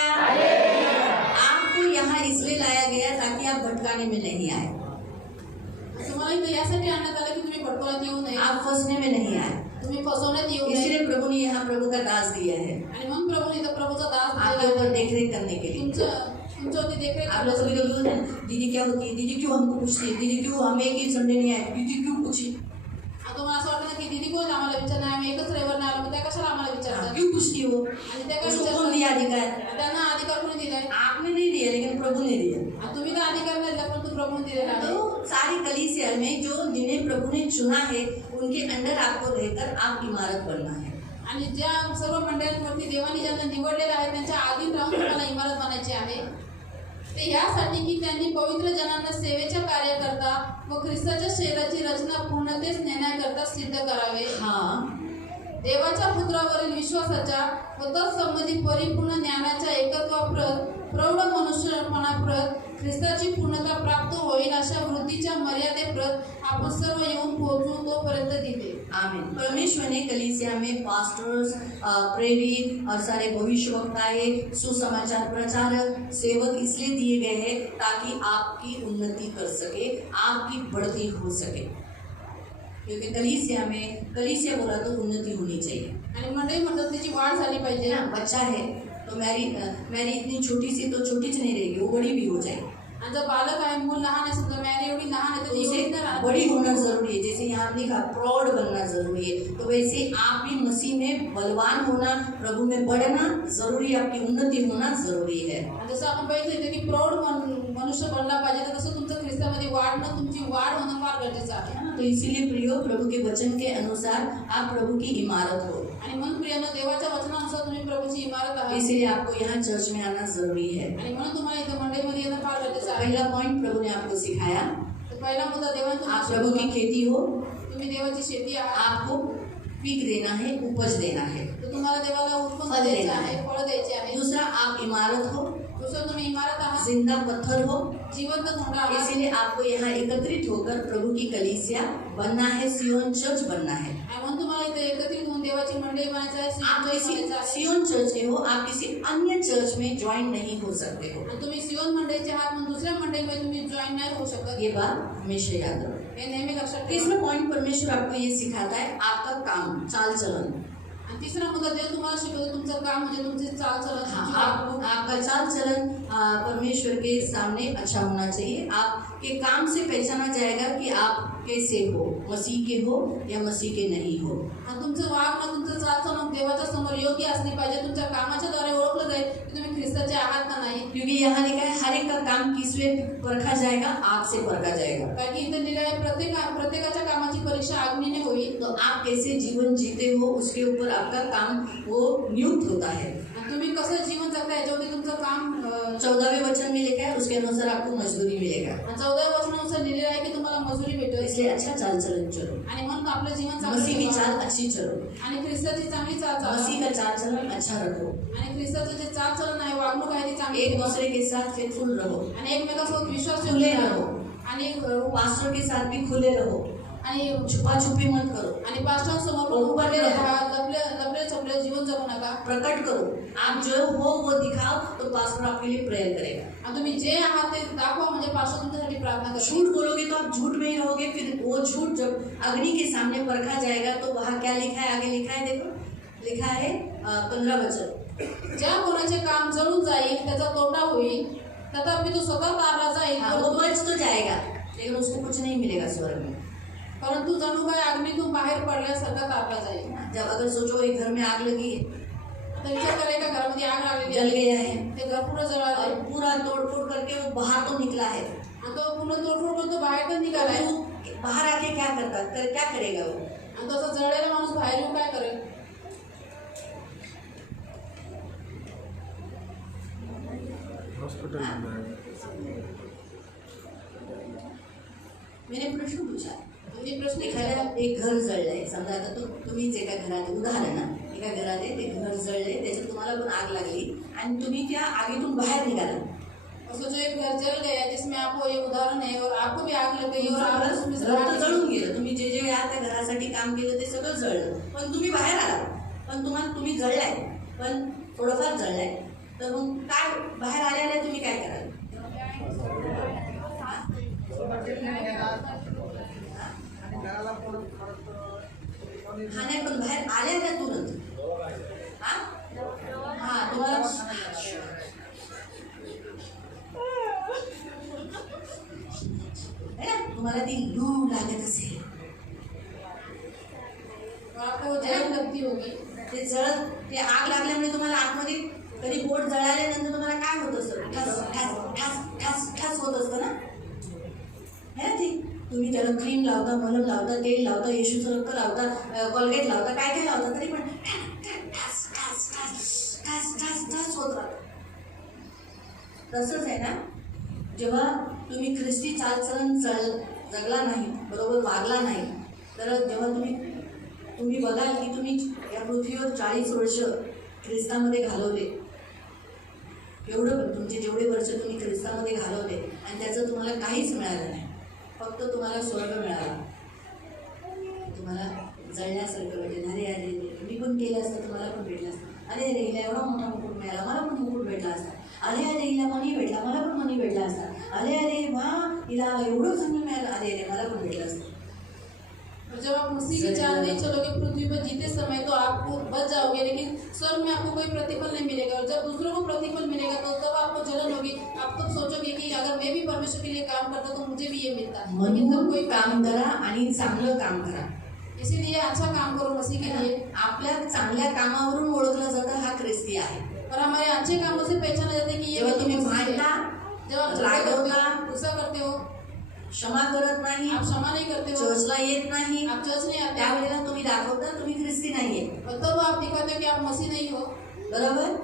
आपको यहाँ इसलिए लाया गया ताकि आप भटकाने में नहीं आए. तुम्हाला इथे यासाठी आणण्यात आलं की तुम्ही भटकवण्यात येऊ नये, आप फंसने में नहीं आए. तुम्ही फसवण्यात येऊ नये. इसलिए प्रभु ने यहाँ प्रभु का दास दिया है आणि मग प्रभूने इथं प्रभूचा दास आपके दिलेला ऊपर आहे. देखरेख करने के लिए. तुमच्यावरती देखरेख आप लोग कभी कभी बोलते हैं दीदी क्या होती है, दीदी क्यों हमको पूछती है, दीदी क्यों हम एक ही संडे नहीं आए, दीदी क्यों पूछी. तुम्हाला असं वाटतं की दीदी कोण आम्हाला विचारणार, आम्ही एकच रविवार नाही आलो, मग त्या कशाला आम्हाला विचारतात. क्यों पूछती हो, आणि त्या काय उसको कौन विचारतात, दिया अधिकार. त्यांना अधिकार कोणी दिलाय. आपने नहीं दिया लेकिन प्रभु ने दिया. आणि तुम्ही तर अधिकार नाही दिला पण तू प्रभूने दिलेला आहे. तो सारी कलीसिया में जो जिन्हें प्रभु ने चुना है उनके अंडर आपको रहकर आप इमारत बनना है. आणि ज्या सर्व मंडळांवरती देवाने ज्यांना निवडलेलं आहे त्यांच्या आधीन राहून तुम्हाला इमारत बनायची आहे. ते यासाठी की त्यांनी पवित्र जनांना सेवेच्या कार्याकरता व ख्रिस्ताच्या शरीराची रचना पूर्णतेस नेण्याकरता सिद्ध करावे. हाँ, देवाच्या पुत्रावरील विश्वासाच्या व तत्संबंधी परिपूर्ण ज्ञानाच्या एकत्वाप्रत प्रौढ मनुष्यपणाप्रत ख्रिस्ताची पूर्णता प्राप्त होईल अशा वृद्धीच्या मर्यादेप्रत आपण सर्व येऊन पोहोचू तोपर्यंत दिले. आमीन. परमेश्वर ने कलीसिया में पास्टर्स, प्रेरित और सारे भविष्यवक्ताएं, सुसमाचार प्रचारक, सेवक इसलिए दिए गए हैं ताकि आपकी उन्नति कर सके, आपकी बढ़ती हो सके. क्योंकि कलीसिया बोला तो उन्नति होनी चाहिए. आणि मंडळी म्हणतात त्याची वाढ झाली पाहिजे है ना. ना, बच्चा है तो मैरी इतनी छोटी सी तो छोटी सी नहीं रहेगी, वो बड़ी भी हो जाएगी. आणि जर बालक आहे, मूल लहान आहे, समजा मॅरी एवढी लहान आहे तर तो ती उसे एवढी नाही राहत. बड़ी होना जरूरी है. जैसे यहाँ लिखा प्रौढ़ बनना जरूरी है, तो वैसे आप भी मसीह में बलवान होना, प्रभु में बढ़ना जरूरी है, आपकी उन्नति होना जरूरी है. आणि जसं आपण बघितलं की प्रौढ मनुष्य बनला पाहिजे, तर तसं तुमचं ख्रिस्तामध्ये वाढणं, तुमची वाढ होणं फार गरजेचं आहे. है ना, तो इसीलिए प्रियो, प्रभु के वचन के अनुसार आप प्रभु की इमारत हो. आणि मन प्रियानं देवाच्या वचनानुसार तुम्ही प्रभूची इमारत आहात. इसीलिए आपको यहाँ चर्च में आना जरूरी है. आणि म्हणून तुम्हाला इथं मंडईमध्ये येणं फार गरजेचं आहे. पहला पॉइंट प्रभु ने आपको सिखाया, तर पहिला मुद्दा देवाने आप तुम्हाला प्रभु की शिकवला. खेती हो, तुम्ही देवाची शेती आहात. आपको पीक देना है, उपज देना है. तर तुम्हाला देवाला उत्पन्न फळ द्यायचं देणं आहे, आहे. फळ द्यायचे आहे. दूसरा, आप इमारत हो, दुसरं तुम्ही इमारत आहात, जिंदा पत्थर हो. जिवंत धोंडा आहात. इसीलिए आपको यहाँ एकत्रित होकर प्रभु की कलीसिया बनना है, सियोन चर्च बनना है. आणि म्हणून तुम्हाला इथे एकत्रित होऊन देवाची मंडळी बनायचं आहे, आप सिंहासन किसी बनायचं आहे. सियोन चर्च के हो, आप किसी अन्य चर्च में ज्वाइन नहीं हो सकते हो. आणि तुम्ही सियोन मंडळीचे आहात, म्हणून दुसऱ्या मंडळीमध्ये तुम्ही जॉईन नाही होऊ शकत. ये बात हमेशा याद रखो. हे नेहमी लक्षात ठेवा. तीसरा पॉइंट परमेश्वर आपको ये सिखाता है, आपका काम, चाल चलन. आणि तिसरा मुद्दा देव तुम्हाला शिकवतो, तुमचं काम म्हणजे तुमचे चालचलन, तुमची हाँ, वागणूक. आपका चाल चलन परमेश्वर के सामने अच्छा होना चाहिए. आपके काम से पहचाना जाएगा कि आप कैसे हो, मसीह के हो या मसीह के नहीं हो. आणि तुमचं वागणं, तुमचं चालचलन देवाच्या समोर योग्य असली पाहिजे. तुमच्या कामाच्या द्वारे ओळखलं जाईल की तुम्ही ख्रिस्ताचे आहात का नाही. क्योंकि यहाँ लिखा है हर एक का काम किससे परखा जाएगा, आग से परखा जाएगा. कारण की इथं लिहिलं आहे प्रत्येकाच्या कामाची परीक्षा अग्नीने होईल. तो आप कैसे जीवन जीते हो उसके ऊपर आपका काम वो नियुक्त होता है. आणि तुम्ही कसं जीवन जगता याच्यावरती तुमचं काम 14वें वचन में लिखा है उसके अनुसार आपको मजदूरी मिलेगा. 14व्या वचनानुसार लिहिलेलं आहे की तुम्हाला मजुरी भेटेल. इसलिए अच्छा चाल चलन चलो, आणि म्हणून आपलं जीवन मसीह की चांगलं चाल ठेवा. अच्छी चलो, आणि ख्रिस्ताची चांगली चाल चालवा. मसीह का चाल चलन अच्छा रखो, आणि ख्रिस्ताचं जे चालचलन आहे, वागणूक आहे ती चांगली एक ठेवा. दूसरे के साथ फेथफुल रहो, आणि एकमेकांसोबत विश्वास खुले ठेवून रहो. राहा. आणि पास्टर के साथ भी खुले रहो, आणि छुपा छुपी मत करो, आणि पास्टरांसमोर पण उभारलेले राहा. लपले छपले जीवन जगू नका. प्रकट करो. आप जो हो वो दिखाओ तो पास्टर आपके लिए प्रेयर करेगा. आणि तुम्ही जे आहात ते दाखवा, म्हणजे पास्टर तुमच्यासाठी प्रार्थना करतील. झूठ बोलोगे तो आप झूठ में ही रहोगे. फिर वो झूठ जब अग्नि के सामने परखा जाएगा तो वहाँ क्या लिखा है, आगे लिखा है, देखो लिखा है 15 वचन. ज्या कोणाचे काम जळून जाईल त्याचा तोटा होईल, तथापि तो स्वतः तारला जाईल, हाँ, वो बच तो जाएगा लेकिन उसको कुछ नहीं मिलेगा स्वर्ग में. परंतु जणू काय अग्नीतून बाहेर पडल्यासारखा तारला जाईल. जब अगर सोचो एक घर में आग लगी है, आता विचार करा, एका घरामध्ये आग लागलेली जल आहे, गया है ते घर पूर्ण जळालं और आहे. पूरा तोड़ करके वो बाहर तो निकला है, आणि तो पूर्ण तोडफोड करून तो बाहेर पण निघालाय. तो बाहर आके क्या क्या करेगा वो. आणि तसं जळलेला माणूस बाहेर येऊन काय करेल. मैंने प्रश्न पूछा, म्हणजे प्रश्न एखाद्या एक घर जळलंय, समजा आता तुम्हीच एका घरात, उदाहरण एका घरात आहे, ते घर जळले, त्याच्यात तुम्हाला पण आग लागली आणि तुम्ही त्या आगीतून बाहेर निघाला. असं जो एक घर जल गया जिसमें आपको ये उदाहरण है और आपको भी आग लग गई और आप उसमें से घर तर बाहर जळून गेलं. तुम्ही जे जे या त्या घरासाठी काम केलं ते सगळं जळलं, पण तुम्ही बाहेर आला, पण तुम्ही जळलाय, पण थोडंफार जळलाय, तर मग काय बाहेर आल्याला तुम्ही काय कराल. हा नाही, पण बाहेर आल्या ना तुरंत. हा तुम्हाला है ना, तुम्हाला ती लू लागत असेल, आपको जलन लगती होगी. ते ते आग लागल्यामुळे तुम्हाला आतमध्ये कधी पोट जळाल्यानंतर तुम्हाला काय होत असतं, ठस ठस ठस ठस ठस होत असतं ना, है ना. ती तुम्ही त्याला क्रीम लावता, मलम लावता, तेल लावता, येशूचं रक्त लावता, कोलगेट लावता, काय काय लावता, तरी पण ठस ठस ठस ठस ठस ठस होत राहतं. तसंच आहे ना, जेव्हा तुम्ही ख्रिस्ती चालचलन जगला नाही, बरोबर वागला नाही, तर जेव्हा तुम्ही बघाल की तुम्ही या पृथ्वीवर 40 वर्ष ख्रिस्तामध्ये घालवले, एवढं तुमचे जेवढे वर्ष तुम्ही ख्रिस्तामध्ये घालवले आणि त्याचं तुम्हाला काहीच मिळालं नाही, फक्त तुम्हाला स्वर्ग मिळाला, तुम्हाला जळण्यासारखं भेटेल. अरे मी पण केलं असतं तुम्हाला पण भेटलं असतं. अरे हिला एवढा मोठा मुकुट मिळाला, मला पण मुकुट भेटला असता. अरे हिला मनी भेटला, मला पण मनी भेटला असता. अरे वा हिला एवढं चांगलं मिळालं, अरे मला पण भेटलं असतं. जब आप मसीह की चाल नहीं चलोगे पृथ्वी पर जीते समय तो आप बच जाओगे, लेकिन स्वर्ग में आपको कोई प्रतिफल नहीं मिलेगा. और जब दूसरों को प्रतिफल मिलेगा तो तब आपको जलन होगी. आप तब सोचोगे कि अगर मैं भी परमेश्वर के लिए काम करता तो मुझे भी ये मिलता. लेकिन तब कोई काम करा आणि चांगलं काम करा. इसीलिए अच्छा काम करो मसीह के लिए. आपल्या चांगल्या कामावरून ओळखलं जातं हा ख्रिस्ती आहे. और हमारे अच्छे कामों से पहचाना जाता है कि ये जेव्हा तुम्ही मसीह है. भांडता, जब आप गुस्सा करते हो, क्षमा करत नाही, आप क्षमा नहीं करते हो, चर्चला येत नाही, आप चर्च नहीं आते, त्यावेळेला तुम्ही दाखवता तुम्ही ख्रिस्ती नाहीये, और तब आप दिखाते हो कि आप मसीह नहीं हो. बरोबर.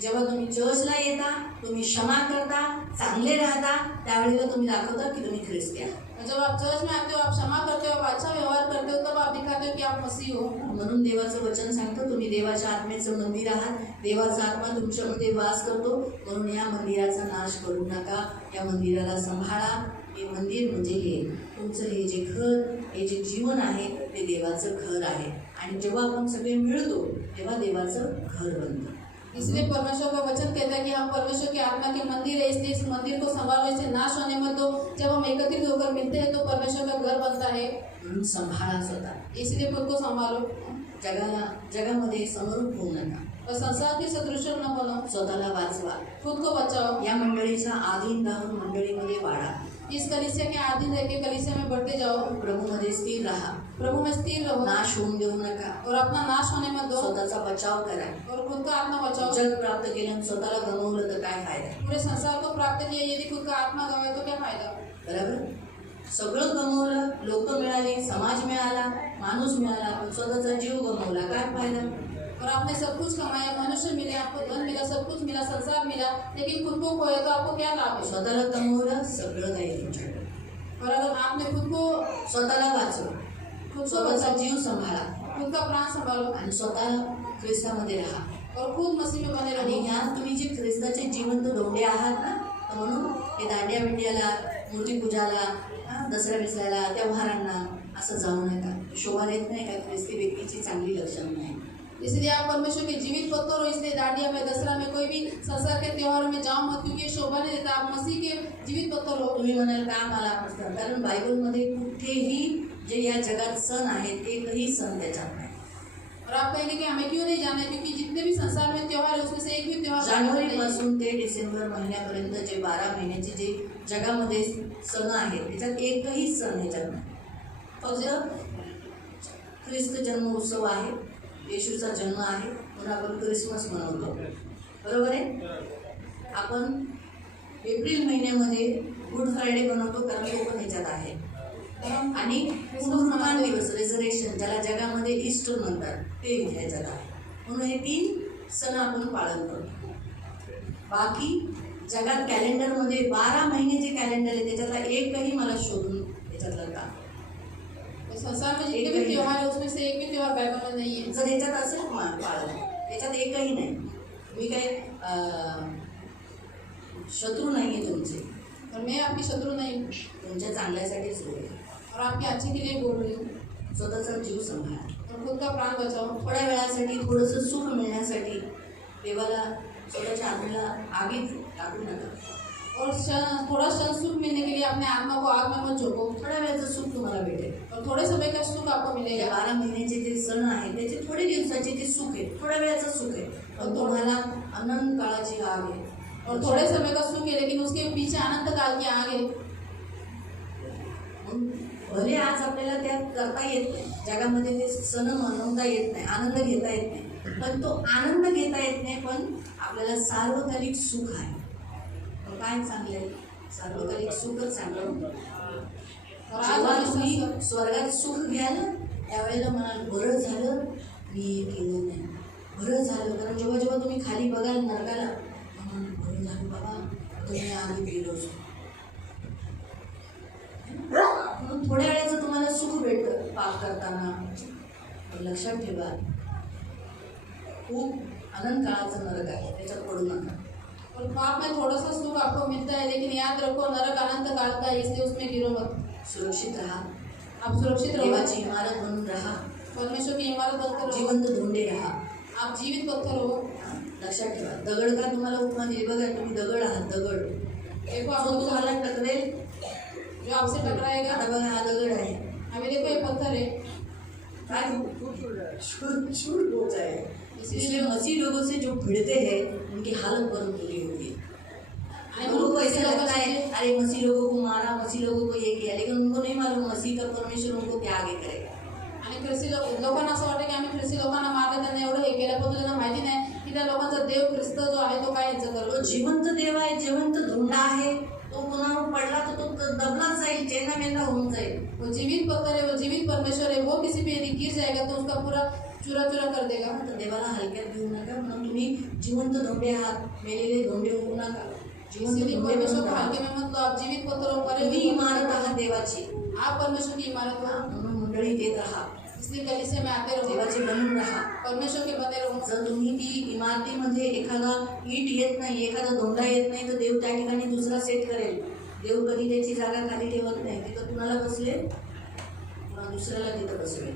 जेव्हा तुम्ही चर्चला येता, तुम्ही क्षमा करता, चांगले राहता, त्यावेळेला तुम्ही दाखवता की तुम्ही ख्रिस्ती आहात. जब आप चर्च में आते हो, आप क्षमा करते हो, आप अच्छा व्यवहार करते हो, तब आप दिखाते हो कि आप मसीह हो. म्हणून देवाचं वचन सांगतं तुम्ही देवाच्या आत्म्याचं मंदिर आहात, देवाचा आत्मा तुमच्यामध्ये वास करतो, म्हणून या मंदिराचा नाश करू नका, या मंदिराला सांभाळा. हे मंदिर म्हणजे हे तुमचं हे जे घर, हे जे जीवन आहे ते देवाचं घर आहे. आणि जेव्हा आपण सगळे मिळतो तेव्हा देवाचं घर बनतं. इसलिए परमेश्वर का वचन कहता है कि हम परमेश्वर की आत्मा के मंदिर है, इसलिए इस मंदिर को संभालो, इसे नाश होने मत दो. जब हम एकत्रित होकर मिलते हैं तो परमेश्वर का घर बनता है. म्हणून सांभाळा स्वतः, इसलिए खुद को संभालो. जगामध्ये समरूप होऊ नका, और संसार के सदृश न बनो. स्वतःला वाचवा. खुद को बचाओ. या मंडळीच्या आधीन राहून मंडळीमध्ये वाढा. इस कलीसिया के आधीन रह के कलीसिया में बढ़ते जाओ. प्रभूमध्ये स्थिर राहा, प्रभु में स्थिर रहो, नाश होऊन देऊ नका, और अपना नाश होने मत दो, स्वतःचा बचाव करा. और खुद का आत्मा बचाओ. जग प्राप्त केलं आणि स्वतःला गमावलं तर काय फायदा, पूरे संसार को प्राप्त किया, यदि खुद का आत्मा गवाए तो क्या फायदा. बरोबर. सगळं गमावलं, लोक मिळाली, समाज मिळाला, माणूस मिळाला, पण स्वतःचा जीव गमावला, काय फायदा. और आपने सब कुछ कमाया, मनुष्य मिले, आपको धन मिला, सब कुछ मिला, संसार मिला, लेकिन खुद को खोया तो आपको क्या लाभ है. स्वतःला गमावलं, सगळं काही तुमच्याकडे. और अगर आपने खुद को स्वतःला वाचवा, खुद को स्वतःचा बचाओ, जीव सांभाळा खुद का प्राण संभालो, आणि स्वतः ख्रिस्तामध्ये राहा. और खुद मसीह में बने आणि रहो. ह्या तुम्ही जे ख्रिस्ताचे जिवंत डोंडे आहात ना, तर म्हणून हे दांड्या बिंड्याला, मूर्तीपूजाला, दसऱ्या बिसऱ्याला, त्योहारांना असं जाऊ नका. शोभा देत नाही का, ख्रिस्ती व्यक्तीची चांगली लक्षण नाही. इसलिए आप परमेश्वर के जीवित पत्थर हो. इसलिए दांडिया में, दसरा में, कोई भी संसार के त्योहारों में जाओ मत, क्योंकि ये शोभा नहीं देता. आप मसीह के जीवित पत्थर हो. तुम्ही म्हणाल का मला पुस्तक, कारण बायबलमध्ये कुठेही जे या जगात सण आहेत एकही सण त्याच्यात नाही. और आप कहेंगे कि हमें क्यों नहीं जाना है, क्योंकि जितने भी संसार में त्योहार है उसमें से एक भी त्योहार जानेवारी पासून ते डिसेंबर महिन्यापर्यंत जे 12 महिन्याचे जे जगामध्ये सण आहेत त्याच्यात एकही सण ह्याच्यात नाही. फक्त ख्रिस्त जन्म उत्सव आहे, येशूचा जन्म आहे, म्हणून आपण क्रिसमस मनवतो, बरोबर आहे. आपण एप्रिल महिन्यामध्ये गुड फ्रायडे बनवतो, कारण तो पण ह्याच्यात आहे. आणि पुनरुत्थान दिवस, रेझरेक्शन, ज्याला जगामध्ये ईस्टर म्हणतात, ते ह्याच्यात आहे. म्हणून हे 3 सण आपण पाळन करतो. बाकी जगात कॅलेंडरमध्ये 12 महिने जे कॅलेंडर आहे त्याच्यातला एकही मला शोधून त्याच्यातलं का. संसार में जितने भी त्योहार है उसमें से एक भी त्योहार बाइबल में नहीं है. जर ह्याच्यात असेल पाळलं, त्याच्यात एकही नाही. मी काय शत्रू नाही आहे तुमचे, और मैं आपकी शत्रु नहीं हूँ, तुमच्या चांगल्यासाठीच बोलते. और आपके अच्छे के लिए बोल रही हूँ. स्वतःचा जीव सांभाळा. और खुद का प्राण बचाओ. थोड्या वेळासाठी थोडंसं सुख मिळण्यासाठी देवाला स्वतःच्या आत्म्याला आगीत टाकू नका. और थोड़ा क्षण सुख मिलने के लिए अपने आत्मा को आग में मत झोंको. थोड्या वेळाचं सुख तुम्हाला भेटेल. और थोड़े समय का सुख आपको या मिलेगा. 12 महिन्याचे जे सण आहेत त्याचे थोडे दिवसाचे ते सुख आहे, थोड्या वेळाचं सुख आहे, पण तुम्हाला अनंत काळाची आग आहे. और थोड़े समय का सुख है, लेकिन उसके पीछे अनंत काल की आग है. भले आज आपल्याला त्यात करता येत नाही, जगामध्ये ते सण मनवता येत नाही, आनंद घेता येत नाही, पण तो आनंद घेता येत नाही, पण आपल्याला सार्वकालिक सुख आहे. मग काय चांगलं आहे, सार्वकालिक सुखच चांगलं. जेव्हा तुम्ही स्वर्गात सुख घ्याल त्यावेळेला म्हणाल बरं झालं मी हे केलं नाही, बरं झालं. कारण जेव्हा जेव्हा तुम्ही खाली बघाल नरकाला, बरं झालं बाबा तुम्ही आधी गेलोच. म्हणून थोड्या वेळेचं तुम्हाला सुख भेटतं पाप करताना. पण लक्षात ठेवा, खूप अनंत काळाचं नरक आहे, त्याच्यात पडू नका. और पाप में थोड़ा सा सुख आपको मिलता है, लेकिन याद रखो नरक अनंत काल का है, इसलिए उसमें गिरो मत. सुरक्षित राहा, आप सुरक्षित रहो, देवाची इमारत बनून राहा, परमेश्वर की इमारत बनकर रहो, जिवंत धोंडे राहा. आप जीवित पत्थर हो. लक्षात ठेवा, दगड का तुम्हाला उपमा दिली बघा, तुम्ही दगड आहात. दगड देखो जो आपको तुम्हाला टकरेल. जो आपसे टकराएगा. आता बघा, हा दगड आहे, अभी देखो ये पत्थर है, काय छूट हो जाए. इसलिए मसीह लोगों से जो भिड़ते हैं उनकी हालत बहुत बुरी होगी. लोगों को ऐसा लगता है अरे मसीह लोगों को मारा, मसीह लोगों को ये किया, लेकिन उनको नहीं मालूम मसीह का परमेश्वर उनको क्या आगे करेगा. आणि ख्रिस्ती लोकांना असं वाटतं की आम्ही ख्रिस्ती लोकांना मारलं, त्यांना एवढं हे केलं, पण त्यांना माहिती नाही की त्या लोकांचा देव ख्रिस्त जो आहे तो काय यांचं तो करतो. जिवंत देव आहे, जिवंत धोंडा आहे. तो कोणावर पडला तर तो दबलाच जाईल, चेना मेना होऊन जाईल. वो जीवित पत्थर है, वो जीवित परमेश्वर है, वो किसी पे यदि गिर जाएगा तो उसका पूरा चुरा चुरा कर देगा. तर देवाला हलक्यात घेऊ नका. म्हणून तुम्ही जिवंत धोंडे आहात, मेलेले धोंडे होऊ नका. जिवंत इसलिए धोंडे परमेश्वर बनून को राहा. हल्के में मत लो, आप जीवित पत्थरों पर तुम्ही इमारत आहात देवाची. आप परमेश्वर की इमारत हो. म्हणून मंडळी देत राहा, इसलिए कलीसिया में आते रहो, देवाचे बनून राहा. परमेश्वर के बने रहो. जर तुम्ही ती इमारतीमध्ये एखादा ईट येत नाही, एखादा धोंडा येत नाही, तर देव त्या ठिकाणी दुसरा सेट करेल. देव कधी त्याची जागा खाली ठेवत नाही. तिथं कुणाला बसले, पुन्हा दुसऱ्याला तिथं बसवेल.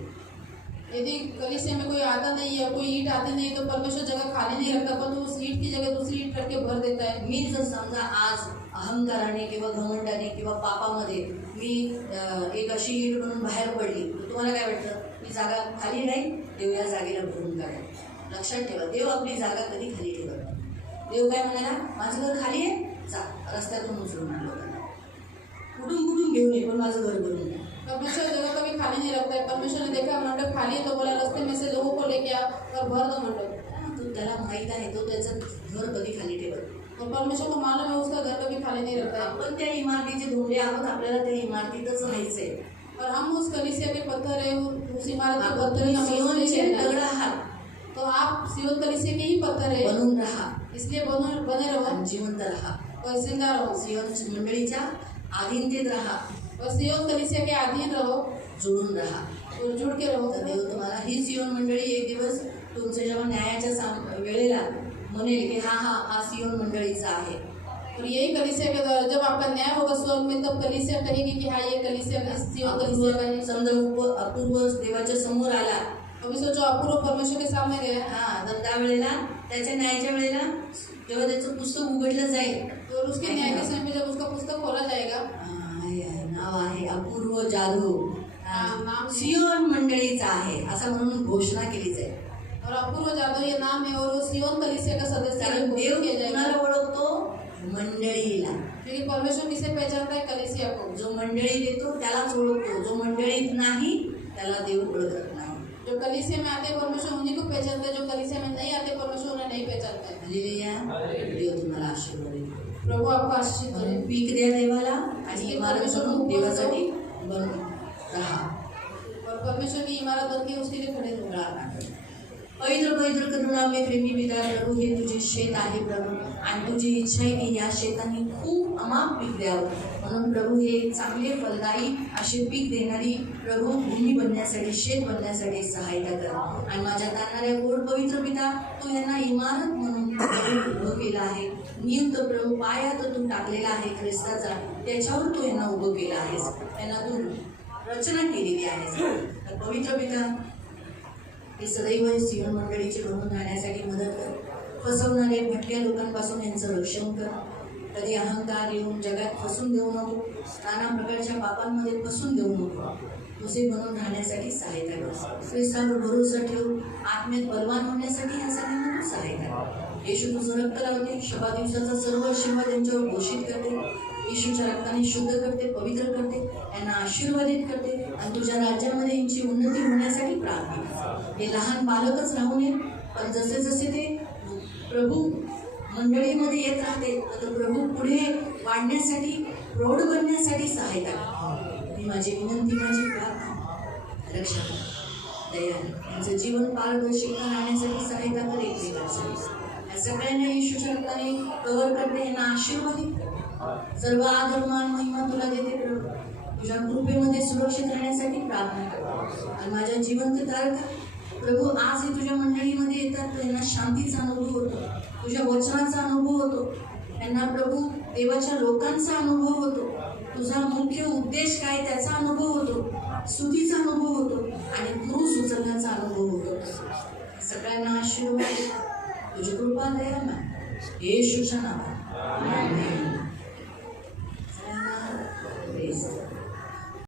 यदि कलीसिया में कोई आता नहीं है, कोई ईंट आती नहीं, तो परमेश्वर जगह खाली नहीं रखता, पर तो उस ईंट की जगह दूसरी ईंट करके भर देता है. मी जर समजा आज अहंकाराने किंवा घमंडाने किंवा पापामध्ये मी एक अशी ईट म्हणून बाहेर पडली, तर तुम्हाला काय वाटतं? मी जागा खाली राहील, देव या जागेला भरून काढेल. लक्षात ठेवा, देव आपली जागा कधी खाली ठेवत नाही. देव काय म्हणाला, माझं घर खाली आहे, जा रस्त्यातून उचलून आणलं त्यांना. कुठून घेऊन ये, पण माझं घर भरून द्या. परमेश्वर जगह कभी खाली नहीं रखता है. परमेश्वर ने देखा मंडप खाली है तो बोला रास्ते में से लोगों को लेके आ और भर दो मंडप. तो त्याला माहीत आहे, तो त्याचं घर कधी खाली ठेवत. और परमेश्वर को मालूम है उसका घर कभी खाली नहीं रहता है. आपण त्या इमारतीचे धोंडे आहोत, आपल्याला त्या इमारतीतच राहायचंय. और हम उस कलीसिया के पत्थर है, उस इमारत के पत्थर तुम्ही ही हमें उसमें सियोनचे रहना है. दगड आहात, तो आप सियोन कलीसिया के ही पत्थर है, बनून राहा, इसलिए बने रहो आणि जिवंत राहा. और जिंदा रहो. सियोन मंडळीच्या अधीनतेत राहा, और सियोन कलीसिया के अधीन रहो जुळून राहा. और जुड़ के रहो. तर देव तुम्हाला ही सियोन मंडळी एक दिवस तुमच्या जेव्हा न्यायाच्या वेळेला म्हणेल की हा सियोन मंडळीचा आहे. और यही कलीसिया के द्वारा जब आपका न्याय होगा स्वर्ग में, तब कलीसिया कहेगी कि हाँ ये कलीसिया सियोन कलीसिया का है. समजा अपूर्व देवाच्या समोर आला, अभी सोचो अपूर्व परमेश्वर के सामने गया, तर त्यावेळेला त्याच्या न्यायाच्या वेळेला जेव्हा त्याचं पुस्तक उघडलं जाईल, और उसके न्याय के समय जब उसका पुस्तक खोला जाएगा, नाव आहे अपूर्व जाधव, नाम सियोन मंडळीचा आहे असं म्हणून घोषणा केली जाईल. और अपूर्व जादव ये नाम है और वो सियोन कलीसिया का सदस्य है, कारण देव घोषित किया जाएगा. कुणाला ओळखतो? मंडळीला. क्योंकि परमेश्वर किसे पहचानता है? कलीसिया को. जो मंडळी देतो त्यालाच ओळखतो, जो मंडळीत नाही त्याला देव ओळखत नाही. जो कलीसिया में आते हैं परमेश्वर उन्हीं को पहचानता है, जो कलीसिया में नहीं आते परमेश्वर उन्हें नहीं पहचानता है. हालेलुया. देव तुम्हाला आशीर्वाद देईल. प्रभु आपको आशीष दे. पीक द्या देवाला आणि इमारत बनवून देवासाठी बनवून राहा. और परमेश्वर की इमारत बन के उसके लिए खड़े रहो. प्रार्थना करू. पवित्र पवित्र करुणामय प्रेमी पिता प्रभू, हे तुझे शेत आहे प्रभू, आणि तुझी इच्छा आहे की या शेतांनी खूप अमाप पीक द्यावं. म्हणून प्रभू हे चांगले फलदायी असे पीक देणारी प्रभू भूमी बनण्यासाठी, शेत बनण्यासाठी सहायता कर. आणि माझ्या तारणाऱ्या गोड पवित्र पिता, तू यांना इमारत म्हणून उभं केलं आहे. नियुक्त प्रभू पायात तू टाकलेला आहे ख्रिस्ताचा, त्याच्यावर तू यांना उभं केलं आहेस, त्यांना तू रचना केलेली आहेस. तर पवित्र पिता, हे सदैव सियोन मंडळीचे बनून राहण्यासाठी मदत कर. फसवणारे भटक्या लोकांपासून यांचं रक्षण कर. कधी अहंकार येऊन जगात फसून देऊ नको, नाना प्रकारच्या पापांमध्ये फसून देऊ नको. तुझे बनून राहण्यासाठी सहायता कर. ख्रिस्तावर भरोसा ठेवू, आत्म्यात बलवान होण्यासाठी या सगळ्यांना तू सहायता कर. येशू तुझं रक्त लावते, शबा दिवसाचा सर्व आशीर्वाद त्यांच्यावर घोषित करते. येशूच्या रक्ताने शुद्ध करते, पवित्र करते, यांना आशीर्वादित करते आणि तुझ्या राज्यामध्ये यांची उन्नती होण्यासाठी प्रार्थना. हे लहान बालकच राहू नये, पण जसे जसे ते प्रभू मंडळीमध्ये येत राहते, तर प्रभू पुढे वाढण्यासाठी, प्रौढ बनण्यासाठी सहायता कर. ही माझी विनंती, माझी प्रार्थना. रक्षा कर, दया कर. यांचं जीवन पारदर्शिका राहण्यासाठी सहायता कर. एकमेकांसाठी या सगळ्यांना येशूच्या रक्ताने कव्हर करते, यांना आशीर्वादित कर. सर्व आदर मान महिमा तुला देते प्रभू. तुझ्या कृपेमध्ये सुरक्षित राहण्यासाठी प्रार्थना करतो. आणि माझ्या जिवंत तारका प्रभू आज हे तुझ्या मंडळीमध्ये येतात, त्यांना शांतीचा अनुभव होतो, तुझ्या वचनाचा अनुभव होतो, त्यांना प्रभू देवाच्या लोकांचा अनुभव होतो, तुझा मुख्य उद्देश काय त्याचा अनुभव होतो, स्तुतीचा अनुभव होतो आणि क्रूस उचलण्याचा अनुभव होतो. सगळ्यांना आशीर्वाद तुझी कृपा दया येशूच्या नावात. आमेन.